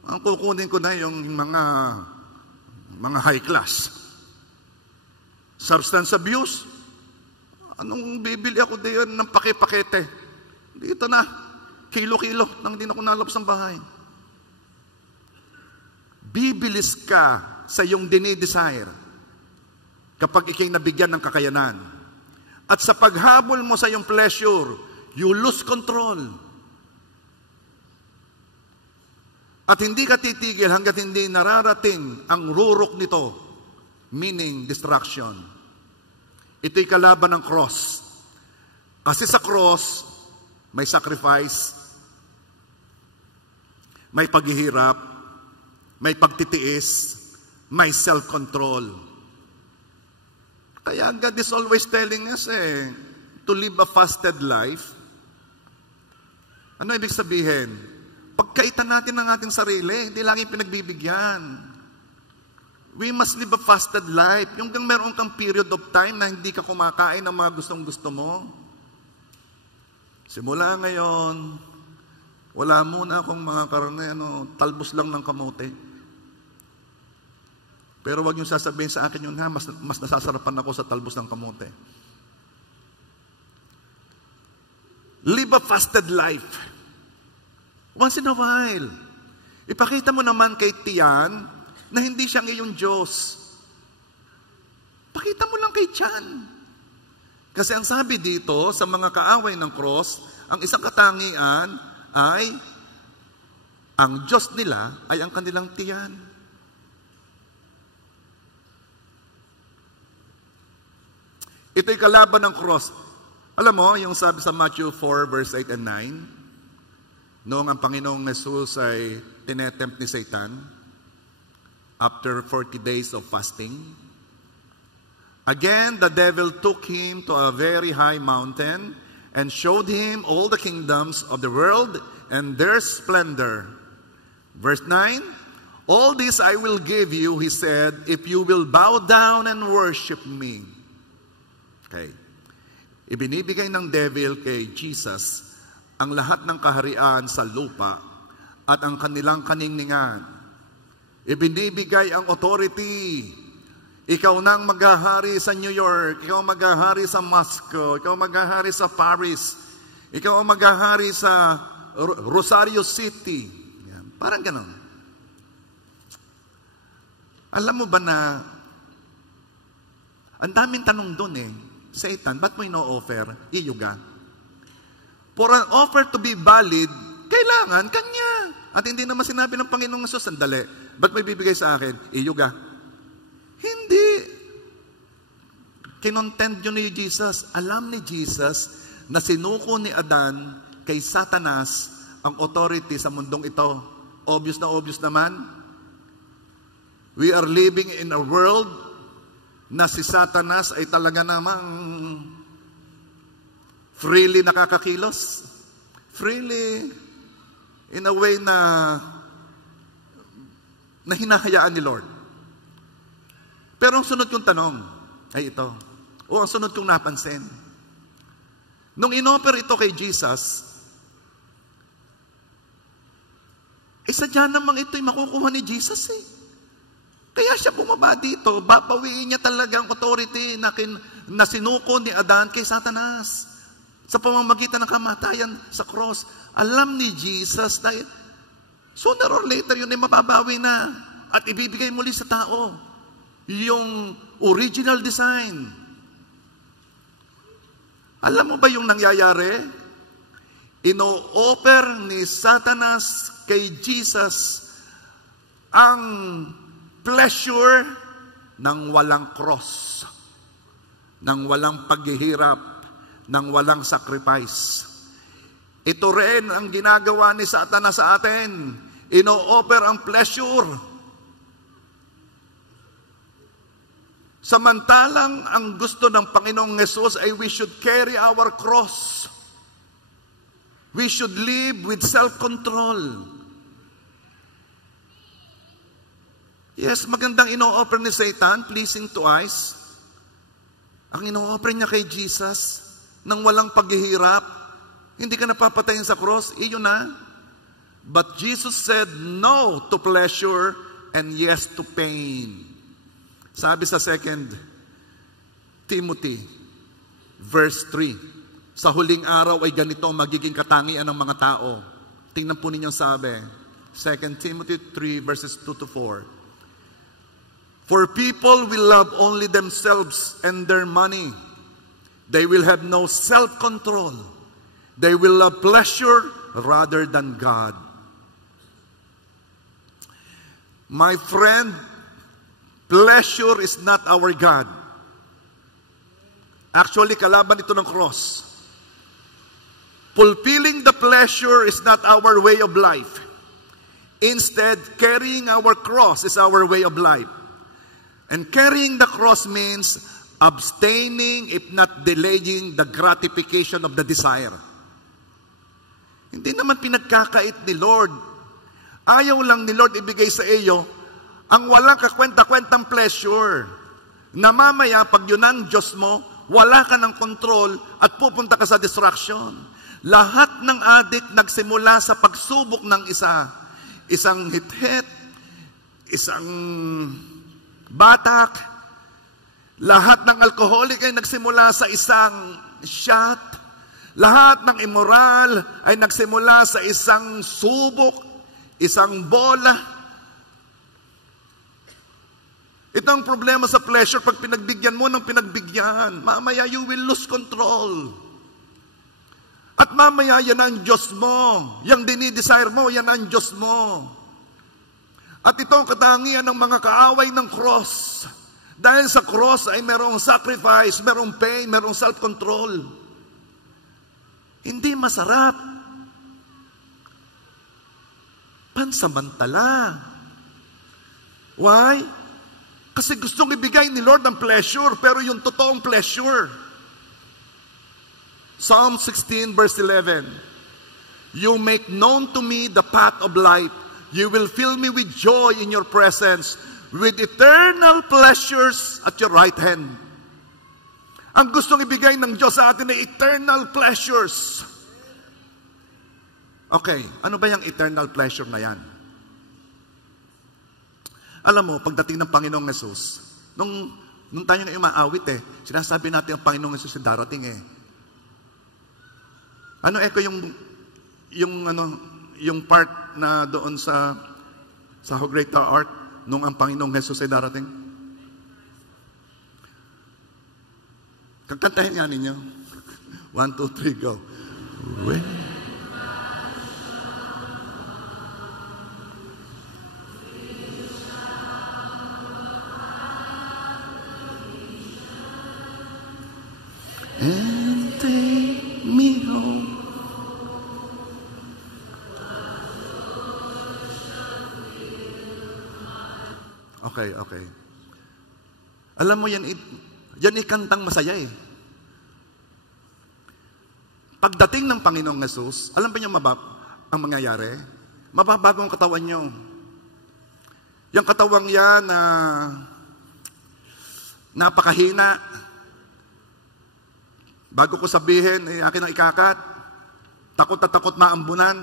Ang kukunin ko na yung mga high class. Substance abuse? Anong bibili ako diyan ng pakete? Dito na. Kilo-kilo nang di na ako nalabas ng bahay. Bibilis ka sa iyong dinidesire kapag ikay nabigyan ng kakayanan. At sa paghabol mo sa iyong pleasure, you lose control. At hindi ka titigil hanggat hindi nararating ang rurok nito, meaning destruction. Ito'y kalaban ng cross. Kasi sa cross, may sacrifice, may paghihirap, may pagtitiis, may self-control. Kaya God is always telling us to live a fasted life. Ano ibig sabihin? Pagkaitan natin ng ating sarili, hindi lagi pinagbibigyan. We must live a fasted life. Yung meron kang period of time na hindi ka kumakain ng mga gustong-gusto mo. Simula ngayon, wala muna akong mga karne, talbos lang ng kamote. Pero wag yung sasabihin sa akin yun, mas nasasarapan ako sa talbos ng kamote. Live a fasted life. Once in a while. Ipakita mo naman kay Tiyan na hindi siyang iyong Diyos. Pakita mo lang kay Tiyan. Kasi ang sabi dito sa mga kaaway ng cross, ang isang katangian ay ang Diyos nila ay ang kanilang Tiyan. Ito'y kalaban ng cross. Alam mo, yung sabi sa Matthew 4 verse 8 and 9, noong ang Panginoong Jesus ay tinetempt ni Satan, after 40 days of fasting, again the devil took him to a very high mountain and showed him all the kingdoms of the world and their splendor. Verse 9, all this I will give you, he said, if you will bow down and worship me. Okay. Ibinibigay ng devil kay Jesus ang lahat ng kaharian sa lupa at ang kanilang kaningningan. Ibinibigay ang authority. Ikaw nang maghahari sa New York, ikaw maghahari sa Moscow, ikaw maghahari sa Paris, ikaw maghahari sa Rosario City. Yan. Parang ganon. Alam mo ba na ang daming tanong doon Satan, ba't mo ino-offer? Iyuga. For an offer to be valid, kailangan kanya. At hindi naman sinabi ng Panginoong Jesus, sandali, ba't may bibigay sa akin? Iyuga. Hindi. Kinontend yun ni Jesus. Alam ni Jesus na sinuko ni Adan kay Satanas ang authority sa mundong ito. Obvious na obvious naman. We are living in a world na si Satanas ay talaga namang freely nakakakilos. Freely, in a way na hinahayaan ni Lord. Pero ang sunod kong tanong ay ito. O ang sunod kong napansin. Nung inoffer ito kay Jesus, sadya namang ito'y makukuha ni Jesus eh. Kaya siya bumaba dito, babawiin niya talaga ang authority na sinuko ni Adan kay Satanas sa pamamagitan ng kamatayan sa cross. Alam ni Jesus na sooner or later yun ay mababawi na at ibibigay muli sa tao yung original design. Alam mo ba yung nangyayari? Ino-offer ni Satanas kay Jesus ang pleasure ng walang cross, ng walang paghihirap, ng walang sacrifice. Ito rin ang ginagawa ni Satanas sa atin. Ino-offer ang pleasure. Samantalang ang gusto ng Panginoong Hesus ay we should carry our cross. We should live with self-control. Yes, magandang ino-offer ni Satan, pleasing to eyes. Ang ino-offer niya kay Jesus, nang walang paghihirap, hindi ka napapatayin sa cross, iyon na. But Jesus said no to pleasure and yes to pain. Sabi sa 2 Timothy, verse 3, sa huling araw ay ganito magiging katangian ng mga tao. Tingnan po ninyo sabi, 2 Timothy 3, verses 2 to 4. For people will love only themselves and their money. They will have no self-control. They will love pleasure rather than God. My friend, pleasure is not our God. Actually, kalaban ito ng cross. Fulfilling the pleasure is not our way of life. Instead, carrying our cross is our way of life. And carrying the cross means abstaining, if not delaying, the gratification of the desire. Hindi naman pinagkakait ni Lord. Ayaw lang ni Lord ibigay sa iyo ang walang kakwenta-kwentang pleasure. Na mamaya, pag yun ang Diyos mo, wala ka ng control at pupunta ka sa distraction. Lahat ng addict nagsimula sa pagsubok ng isang hit-hit, isang batak. Lahat ng alcoholic ay nagsimula sa isang shot. Lahat ng immoral ay nagsimula sa isang subok, isang bola. Ito ang problema sa pleasure. Pag pinagbigyan mo ng pinagbigyan, mamaya you will lose control. At mamaya yan ang Diyos mo. Yang dinidesire mo, yan ang Diyos mo. At ito ang katangian ng mga kaaway ng cross. Dahil sa cross ay merong sacrifice, merong pain, merong self-control. Hindi masarap. Pansamantala. Why? Kasi gustong ibigay ni Lord ang pleasure, pero yung totoong pleasure. Psalm 16 verse 11. You make known to me the path of life. You will fill me with joy in your presence, with eternal pleasures at your right hand. Ang gustong ibigay ng Diyos sa atin ay eternal pleasures. Okay, ano ba yung eternal pleasure na yan? Alam mo, pagdating ng Panginoong Hesus, nung tayo na umaawit sinasabi natin ang Panginoong Hesus ay darating Ano yung part na doon sa How Great Thou Art nung ang Panginoong Hesus ay darating? Kakantahin nga ninyo. 1, 2, 3, go. And take me home. Okay. Alam mo yan ikantang masaya Pagdating ng Panginoong Hesus, alam ba niyo ang mangyayari? Mababago ang katawan niyo. Yung katawang yan napakahina. Bago ko sabihin, akin ang ikakat. Takot na takot maambunan.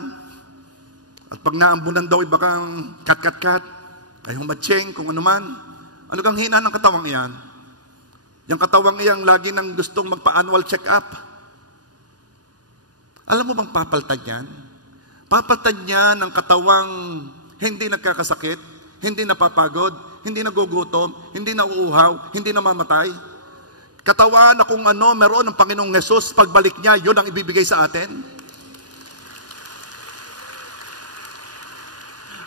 At pag naambunan daw, baka kat-kat-kat. Ay humatsing, kung ano man. Ano kang hina ng katawang iyan? Yung katawang iyang lagi nang gustong magpa-annual check-up. Alam mo bang papaltad yan? Papaltad niya ng katawang hindi nagkakasakit, hindi napapagod, hindi nagugutom, hindi nauuhaw, hindi namamatay. Katawan na kung ano meron ng Panginoong Hesus, pagbalik niya, yun ang ibibigay sa atin.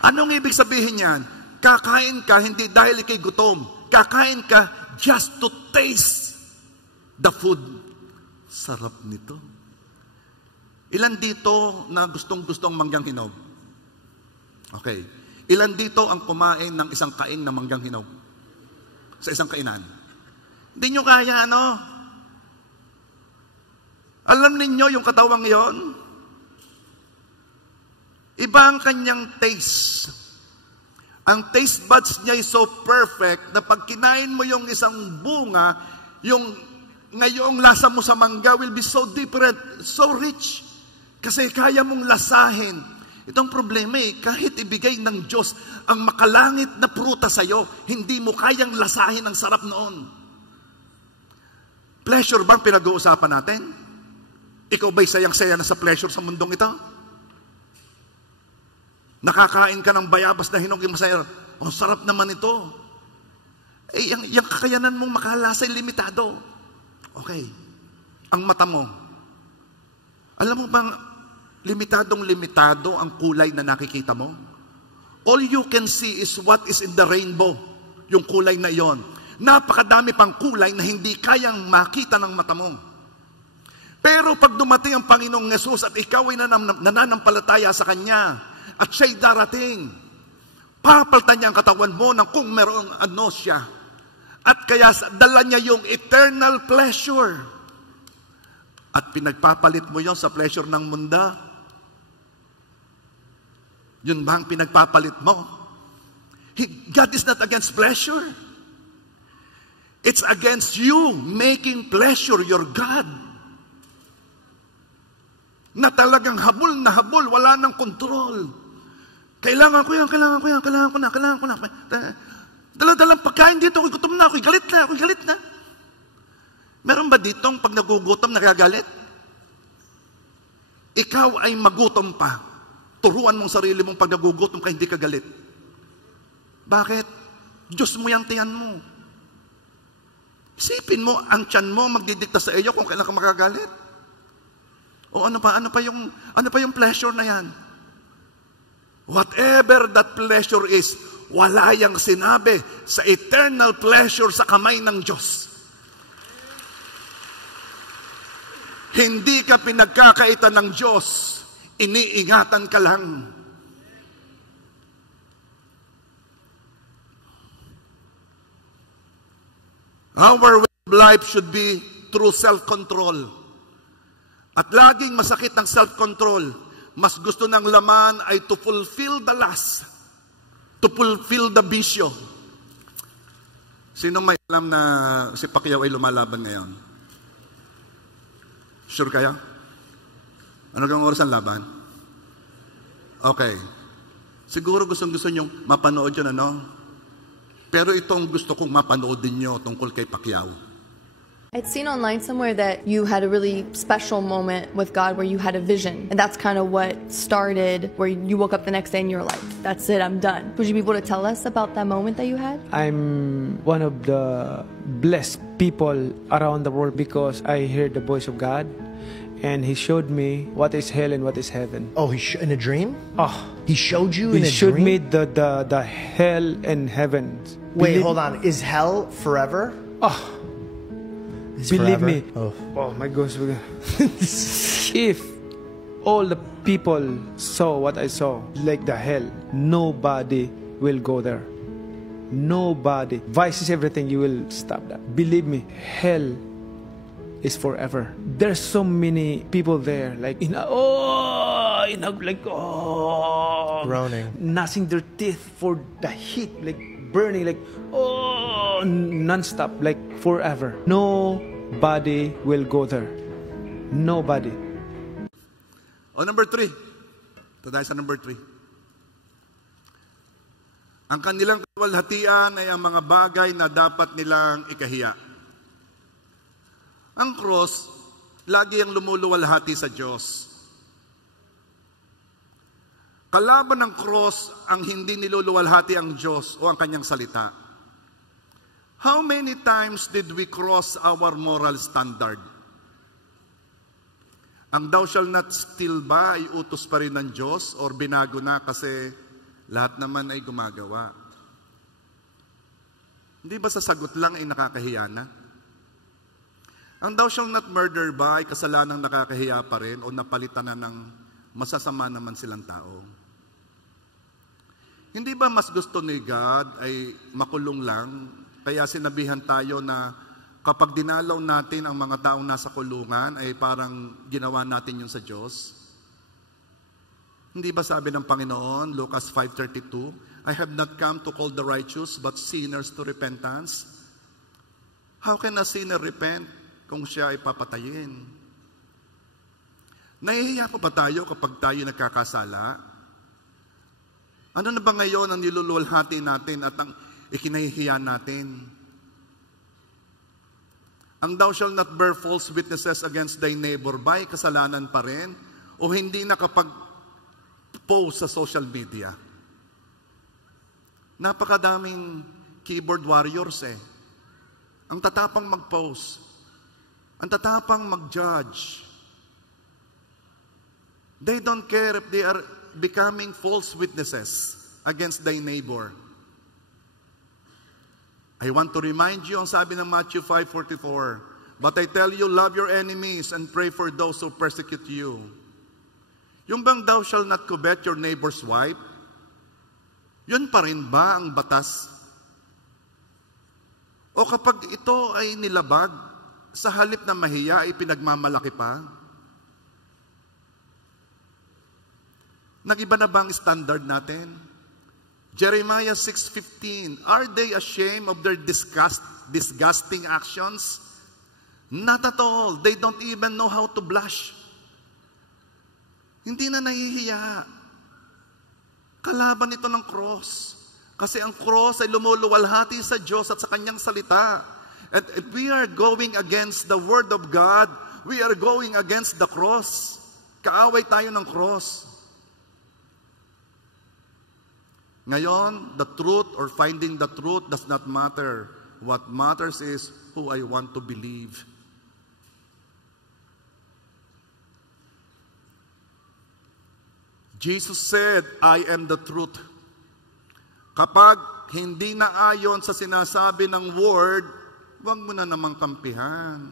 Anong ibig sabihin yan? Kakain ka hindi dahil ikay gutom. Kakain ka just to taste the food. Sarap nito. Ilan dito na gustong-gustong manggang hinog? Okay. Ilan dito ang kumain ng isang kain na manggang hinog? Sa isang kainan? Hindi nyo kaya, ano? Alam ninyo yung katawang yon? Iba ang kanyang taste. Ang taste buds niya is so perfect na pag kinain mo yung isang bunga, yung ngayong lasa mo sa mangga will be so different, so rich. Kasi kaya mong lasahin. Itong problema kahit ibigay ng Diyos ang makalangit na pruta sa'yo, hindi mo kayang lasahin ang sarap noon. Pleasure bang pinag-uusapan natin? Ikaw ba'y sayang-saya na sa pleasure sa mundong ito? Nakakain ka ng bayabas na hinog, yung masaya, oh, sarap naman ito. Yung kakayanan mong makalasay limitado. Okay. Ang mata mo. Alam mo bang, limitadong-limitado ang kulay na nakikita mo? All you can see is what is in the rainbow. Yung kulay na iyon. Napakadami pang kulay na hindi kayang makita ng mata mo. Pero pag dumating ang Panginoong Hesus at ikaw ay nananampalataya sa Kanya, at siya'y darating, papalitan niya ang katawan mo ng kung merong ano siya. At kaya dala niya yung eternal pleasure. At pinagpapalit mo yon sa pleasure ng munda. Yun ba ang pinagpapalit mo? God is not against pleasure. It's against you making pleasure your God. Na talagang habol na habol, wala nang kontrol. Kailangan ko yan. Dala-dalang pagkain dito, ako'y gutom na, ako'y galit na. Meron ba ditong pag nagugutom, nakagalit? Ikaw ay magutom pa. Turuan mong sarili mong pag nagugutom ka, hindi ka galit. Bakit? Diyos mo yung tiyan mo. Isipin mo, ang tiyan mo magdidikta sa iyo kung kailan ka makagalit. O ano pa yung pleasure na yan? Whatever that pleasure is, wala yang sinabi sa eternal pleasure sa kamay ng Diyos. Hindi ka pinagkakaitan ng Diyos, iniingatan ka lang. Our way of life should be through self-control. At laging masakit ang self-control. Mas gusto ng laman ay to fulfill the lust, to fulfill the bisyo. Sino may alam na si Pacquiao ay lumalaban ngayon? Sure kaya? Ano kang oras ang laban? Okay. Siguro gusto nyo mapanood yun, ano? Pero itong gusto kong mapanood din nyo tungkol kay Pacquiao. I'd seen online somewhere that you had a really special moment with God where you had a vision. And that's kind of what started where you woke up the next day and you're like, that's it, I'm done. Would you be able to tell us about that moment that you had? I'm one of the blessed people around the world because I heard the voice of God. And He showed me what is hell and what is heaven. Oh, in a dream? Oh, He showed you He in a showed dream? me the hell and heaven. Wait, hold on. Is hell forever? Oh, Is believe forever? me. Oh. Oh my gosh. If all the people saw what I saw, like the hell, nobody will go there. Nobody. Vice is everything, you will stop that. Believe me, hell is forever. There's so many people there, like Groaning. gnashing their teeth for the heat, like burning like, oh, non-stop, like forever. Nobody will go there. Nobody. Number 3. Ito tayo sa number 3. Ang kanilang kaluwalhatian ay ang mga bagay na dapat nilang ikahiya. Ang cross, lagi ang lumuluwalhati sa Diyos. Kalaban ng cross ang hindi niluluwalhati ang Diyos o ang kanyang salita. How many times did we cross our moral standard? Ang thou shall not steal ba ay utos pa rin ng Diyos or binago na kasi lahat naman ay gumagawa? Hindi ba sa sagot lang ay nakakahiya na? Ang thou shall not murder ba ay kasalanang nakakahiya pa rin o napalitan na ng masasama naman silang tao? Hindi ba mas gusto ni God ay makulong lang? Kaya sinabihan tayo na kapag dinalaw natin ang mga taong nasa kulungan, ay parang ginawa natin yun sa Diyos. Hindi ba sabi ng Panginoon, Lucas 5:32, I have not come to call the righteous, but sinners to repentance. How can a sinner repent kung siya ay papatayin? Nahihiya pa ba tayo kapag tayo nagkakasala? Ano na ba ngayon ang niluluwalhati natin at ang ikinahihiya natin? Ang thou shall not bear false witnesses against thy neighbor ba ay kasalanan pa rin? O hindi nakapag-post sa social media? Napakadaming keyboard warriors eh. Ang tatapang mag-post. Ang tatapang mag-judge. They don't care if they are becoming false witnesses against thy neighbor. I want to remind you ang sabi ng Matthew 5:44, but I tell you, love your enemies and pray for those who persecute you. Yung bang thou shall not covet your neighbor's wife, yun pa rin ba ang batas? O kapag ito ay nilabag, sa halip na mahiya ay pinagmamalaki pa? Nag-iba na ba ang standard natin? Jeremiah 6:15, are they ashamed of their disgusting actions? Not at all. They don't even know how to blush. Hindi na nahihiya. Kalaban ito ng cross. Kasi ang cross ay lumuluwalhati sa Diyos at sa kanyang salita. At if we are going against the Word of God, we are going against the cross. Kaaway tayo ng cross. Ngayon, the truth or finding the truth does not matter. What matters is who I want to believe. Jesus said, I am the truth. Kapag hindi na ayon sa sinasabi ng word, huwag mo na namang kampihan.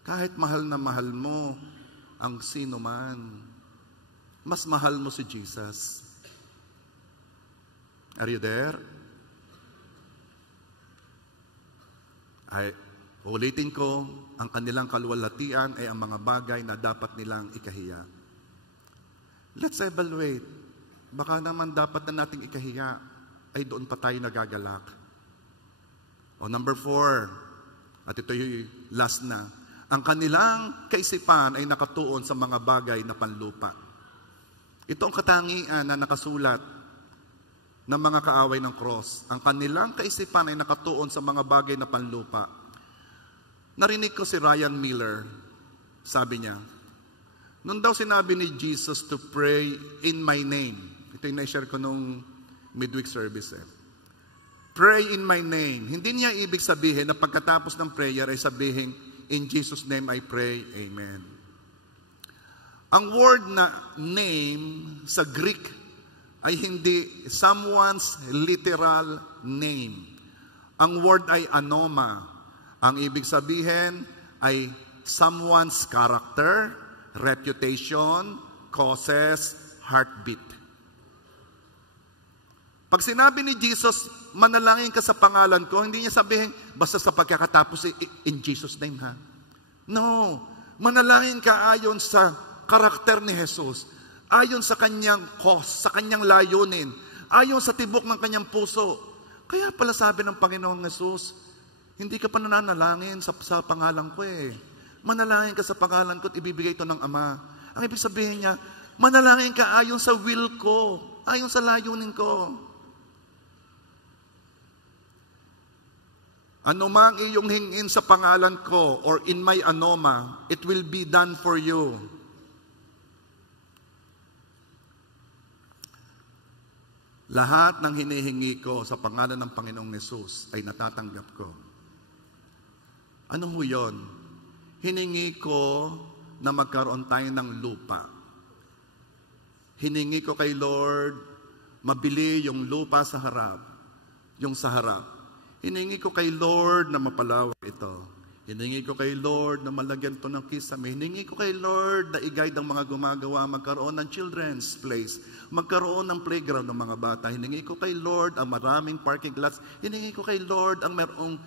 Kahit mahal na mahal mo ang sino man, mas mahal mo si Jesus. Are you there? Ulitin ko, ang kanilang kaluwalhatian ay ang mga bagay na dapat nilang ikahiya. Let's evaluate. Baka naman dapat na nating ikahiya, ay doon pa tayo nagagalak. Number 4, at ito yung last na, ang kanilang kaisipan ay nakatuon sa mga bagay na panlupa. Ito ang katangian na nakasulat ng mga kaaway ng cross. Ang kanilang kaisipan ay nakatuon sa mga bagay na panlupa. Narinig ko si Ryan Miller. Sabi niya, nung daw sinabi ni Jesus to pray in my name, ito yung na-share ko nung midweek service. Pray in my name. Hindi niya ibig sabihin na pagkatapos ng prayer ay sabihin, in Jesus' name I pray, Amen. Ang word na name sa Greek ay hindi someone's literal name. Ang word ay anoma. Ang ibig sabihin ay someone's character, reputation, causes, heartbeat. Pag sinabi ni Jesus, manalangin ka sa pangalan ko, hindi niya sabihin, basta sa pagkakatapos, in Jesus' name ha. No, manalangin ka ayon sa karakter ni Jesus. Ayon sa kanyang cause, sa kanyang layunin. ayon sa tibok ng kanyang puso. Kaya pala sabi ng Panginoong Yesus, hindi ka pa nananalangin sa pangalan ko eh. Manalangin ka sa pangalan ko at ibibigay ito ng Ama. Ang ibig sabihin niya, manalangin ka ayon sa will ko, ayon sa layunin ko. Ano mang iyong hingin sa pangalan ko or in my anoma, it will be done for you. Lahat ng hinihingi ko sa pangalan ng Panginoong Yesus ay natatanggap ko. Ano ho yun? Hiningi ko na magkaroon tayo ng lupa. Hiningi ko kay Lord, mabili yung lupa sa harap, yung sa harap. Hiningi ko kay Lord na mapalawak ito. Hiningi ko kay Lord na malagyan to ng kisame. Hiningi ko kay Lord na i-guide ang mga gumagawa, magkaroon ng children's place, magkaroon ng playground ng mga bata. Hiningi ko kay Lord ang maraming parking lots. Hiningi ko kay Lord ang merong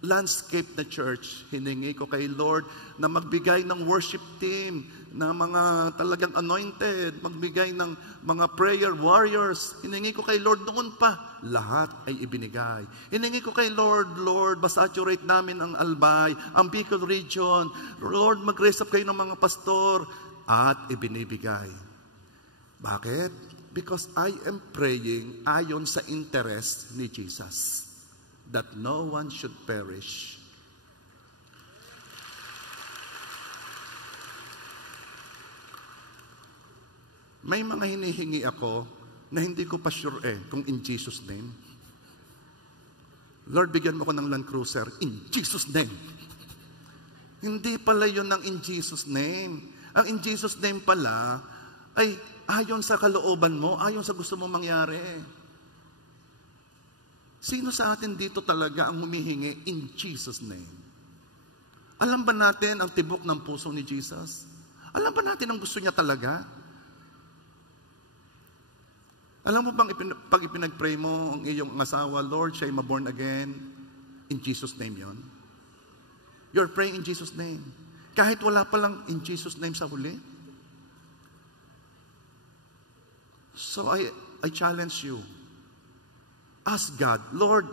landscape na church. Hiningi ko kay Lord na magbigay ng worship team, na mga talagang anointed, magbigay ng mga prayer warriors. Hiningi ko kay Lord noon pa. Lahat ay ibinigay. Hiningi ko kay Lord, Lord, masaturate namin ang Albay, ang Bicol region. Lord, mag-raise up kayo ng mga pastor. At ibinibigay. Bakit? Because I am praying ayon sa interest ni Jesus, that no one should perish. May mga hinihingi ako na hindi ko pa sure kung in Jesus' name. Lord, bigyan mo ko ng Land Cruiser in Jesus' name. Hindi pala yun ng in Jesus' name. Ang in Jesus' name pala ay ayon sa kalooban mo, ayon sa gusto mo mangyari. Sino sa atin dito talaga ang humihingi in Jesus' name? Alam ba natin ang tibok ng puso ni Jesus? Alam ba natin ang gusto niya talaga? Alam mo bang pag ipinag-pray mo ang iyong asawa, Lord, siya'y ma-born again, in Jesus' name yon. You're praying in Jesus' name. Kahit wala pa lang in Jesus' name sa huli. So I challenge you. Ask God, Lord,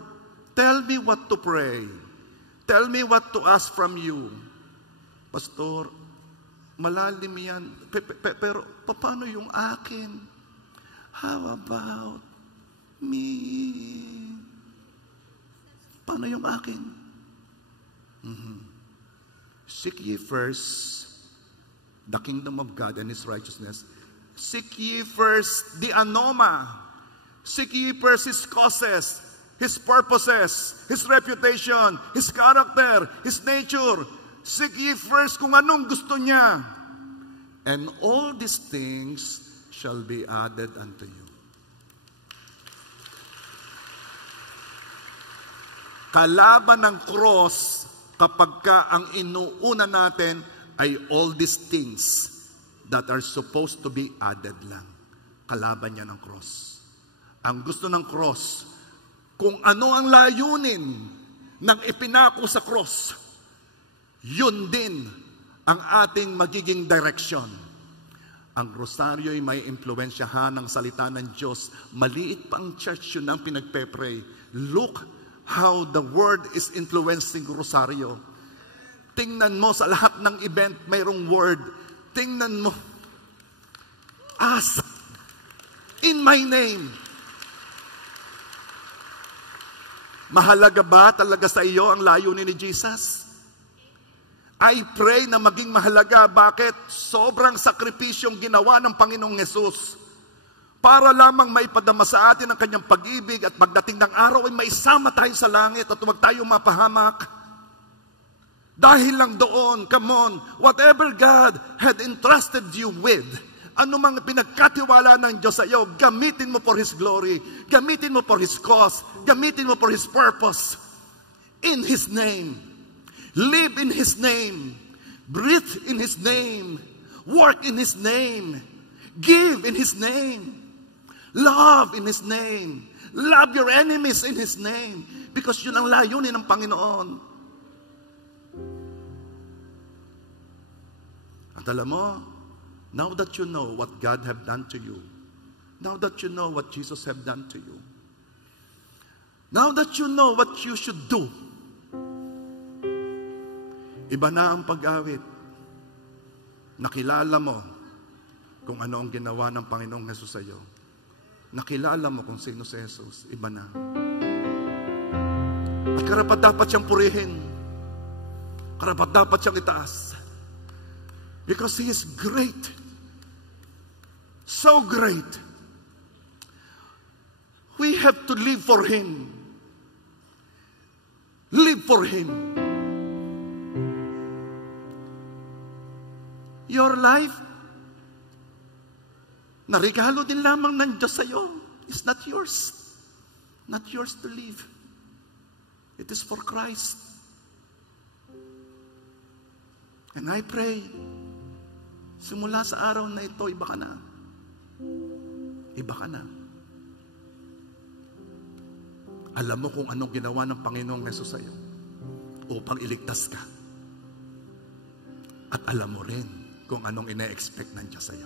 tell me what to pray. Tell me what to ask from you. Pastor, malalim yan. Pero paano yung akin? How about me? Paano yung akin? Seek ye first the kingdom of God and His righteousness. Seek ye first the anoma. Seek ye first His causes, His purposes, His reputation, His character, His nature. Seek ye first kung anong gusto niya. And all these things shall be added unto you. Kalaban ng cross, kapag ka ang inuuna natin ay all these things that are supposed to be added lang. Kalaban niya ng cross. Ang gusto ng cross, kung ano ang layunin ng ipinako sa cross, yun din ang ating magiging direksyon. Ang rosaryo ay may impluensyahan ng salita ng Diyos. Maliit pa ang church, yun ang pinagpe-pray. Look how the word is influencing rosaryo. Tingnan mo sa lahat ng event, mayroong word. Tingnan mo. Ask in my name. Mahalaga ba talaga sa iyo ang layunin ni Jesus? I pray na maging mahalaga. Bakit? Sobrang sakripisyong ginawa ng Panginoong Yesus para lamang maipadama sa atin ang kanyang pag-ibig at pagdating ng araw ay maisama tayo sa langit at huwag tayo mapahamak. Dahil lang doon, come on, whatever God had entrusted you with, anumang pinagkatiwala ng Diyos sa iyo, gamitin mo for His glory, gamitin mo for His cause, gamitin mo for His purpose. In His name. Live in His name. Breathe in His name. Work in His name. Give in His name. Love in His name. Love your enemies in His name. Because yun ang layunin ng Panginoon. At alam mo, now that you know what God have done to you, Now that you know what Jesus have done to you. Now that you know what you should do. Iba na ang pag-awit. Nakilala mo kung ano ang ginawa ng Panginoong Jesus sa iyo. Nakilala mo kung sino si Jesus. Iba na. At karapat dapat siyang purihin. Karapat dapat siyang itaas. Because He is great. So great. We have to live for Him. Live for Him. Your life, na regalo din lamang ng Diyos sa iyo, is not yours. Not yours to live. It is for Christ. And I pray, simula sa araw na ito, iba ka na. Iba ka na. Alam mo kung anong ginawa ng Panginoong Hesus sa iyo upang iligtas ka. At alam mo rin kung anong ina-expect ng Diyos sa iyo.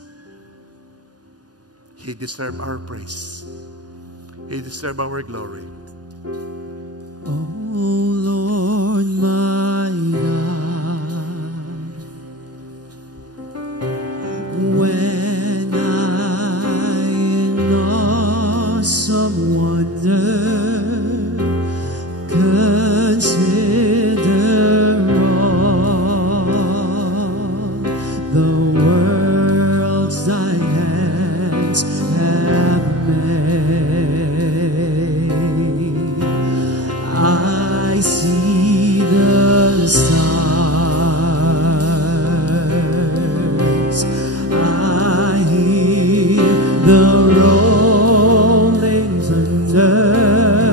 He deserves our praise. He deserves our glory. Oh Lord my God, when I in awesome wonder consider all the worlds thy hands have made, I see the stars, I hear the rolling thunder.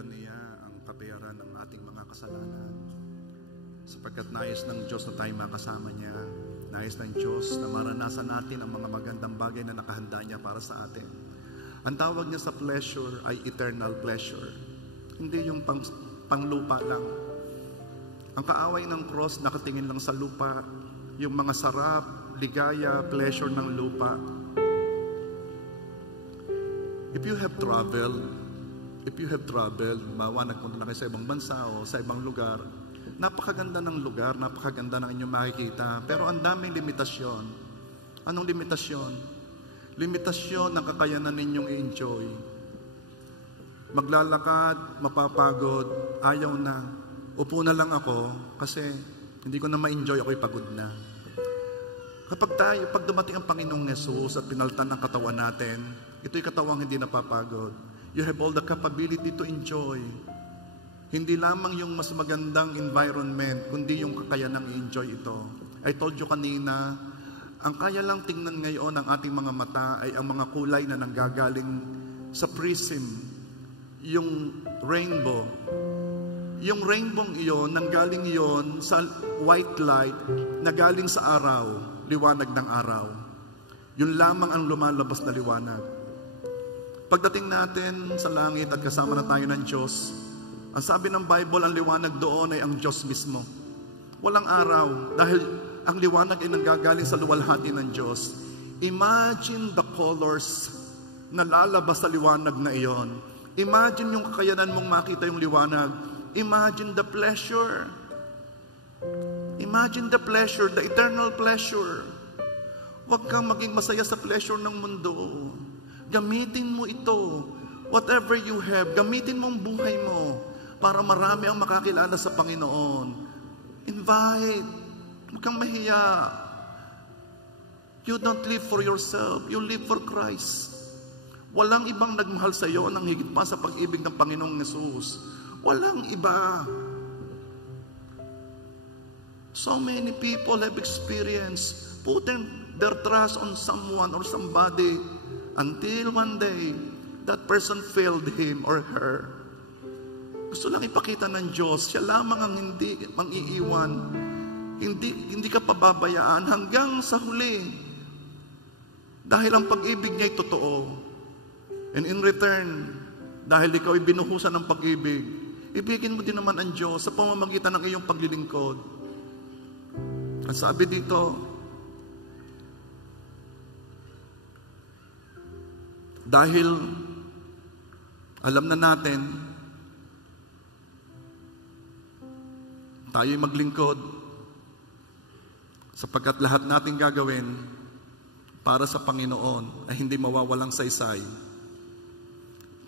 pinagbayadan niya ang kabayaran ng ating mga kasalanan. Sapagkat nais ng Diyos na tayo makasama niya. Nais ng Diyos na maranasan natin ang mga magandang bagay na nakahanda niya para sa atin. Ang tawag niya sa pleasure ay eternal pleasure. Hindi yung panglupa lang. Ang kaaway ng cross nakatingin lang sa lupa. Yung mga sarap, ligaya, pleasure ng lupa. If you have traveled, bawa nagpunta na kayo sa ibang bansa o sa ibang lugar, napakaganda ng lugar, napakaganda ng inyong makikita. Pero ang daming limitasyon. Anong limitasyon? Limitasyon ng kakayanan ninyong i-enjoy. Maglalakad, mapapagod, ayaw na. Upo na lang ako kasi hindi ko na ma-enjoy, ako'y pagod na. Pag dumating ang Panginoong Yesus at pinaltan ng katawan natin, ito'y katawang hindi napapagod. You have all the capability to enjoy. Hindi lamang yung mas magandang environment, kundi yung kakayanang i-enjoy ito. I told you kanina, ang kaya lang tingnan ngayon ng ating mga mata ay ang mga kulay na nanggagaling sa prism, yung rainbow. Yung rainbow iyon, nanggaling iyon sa white light, na galing sa araw, liwanag ng araw. Yun lamang ang lumalabas na liwanag. Pagdating natin sa langit at kasama na tayo ng Diyos, ang sabi ng Bible, ang liwanag doon ay ang Diyos mismo. Walang araw, dahil ang liwanag ay nanggagaling sa luwalhati ng Diyos. Imagine the colors na lalabas sa liwanag na iyon. Imagine yung kakayanan mong makita yung liwanag. Imagine the pleasure. Imagine the pleasure, the eternal pleasure. Huwag kang maging masaya sa pleasure ng mundo. Gamitin mo ito. Whatever you have, gamitin mong buhay mo para marami ang makakilala sa Panginoon. Invite. Huwag kang mahiya. You don't live for yourself. You live for Christ. Walang ibang nagmahal sa iyo nang higit pa sa pag-ibig ng Panginoong Yesus. Walang iba. So many people have experienced putting their trust on someone or somebody until one day that person failed him or her. Gusto lang ipakita ng Diyos, siya lamang ang hindi mang-iiwan. Hindi ka pababayaan hanggang sa huli. Dahil ang pag-ibig niya ay totoo. And in return, dahil ikaw ay binuhusan ng pag-ibig, ibigin mo din naman ang Diyos sa pamamagitan ng iyong paglilingkod. Ang sabi dito, dahil alam na natin, tayo'y maglingkod, sapagkat lahat natin gagawin para sa Panginoon ay hindi mawawalang saysay.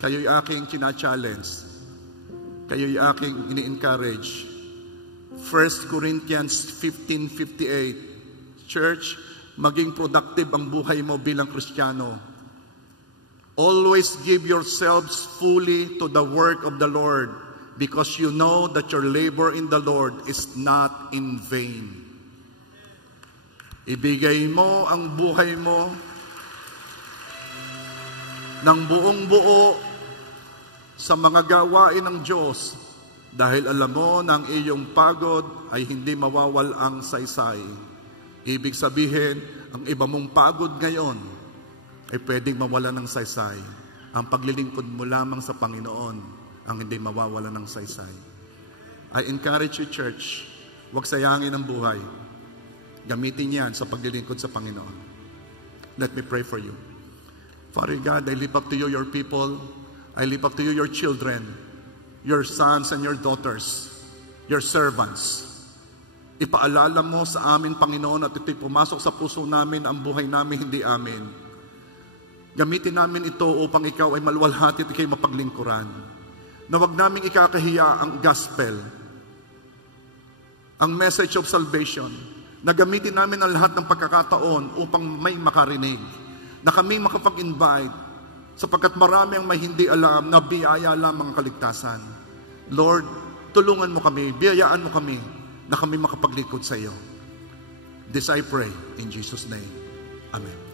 Kayo'y aking china-challenge. Kayo'y aking ini-encourage. 1 Corinthians 15:58. Church, maging productive ang buhay mo bilang Kristiyano. Always give yourselves fully to the work of the Lord, because you know that your labor in the Lord is not in vain. Ibigay mo ang buhay mo ng buong buo sa mga gawain ng Diyos, dahil alam mo na ang iyong pagod ay hindi mawawal ang saysay. Ibig sabihin, ang iba mong pagod ngayon ay pwedeng mawala ng saysay. Ang paglilingkod mo lamang sa Panginoon ang hindi mawawala ng saysay. I encourage you, church, huwag sayangin ang buhay. Gamitin yan sa paglilingkod sa Panginoon. Let me pray for you. Father God, I lift up to you your people. I lift up to you your children, your sons and your daughters, your servants. Ipaalala mo sa amin, Panginoon, at ito'y pumasok sa puso namin, ang buhay namin hindi amin. Gamitin namin ito upang ikaw ay maluwalhati at ikay mapaglingkuran. Na wag namin ikakahiya ang gospel, ang message of salvation. Na gamitin namin ang lahat ng pagkakataon upang may makarinig. Na kami makapag-invite, sapagkat marami ang may hindi alam na biyaya lamang ang kaligtasan. Lord, tulungan mo kami, biyayaan mo kami na kami makapaglingkod sa iyo. This I pray in Jesus' name. Amen.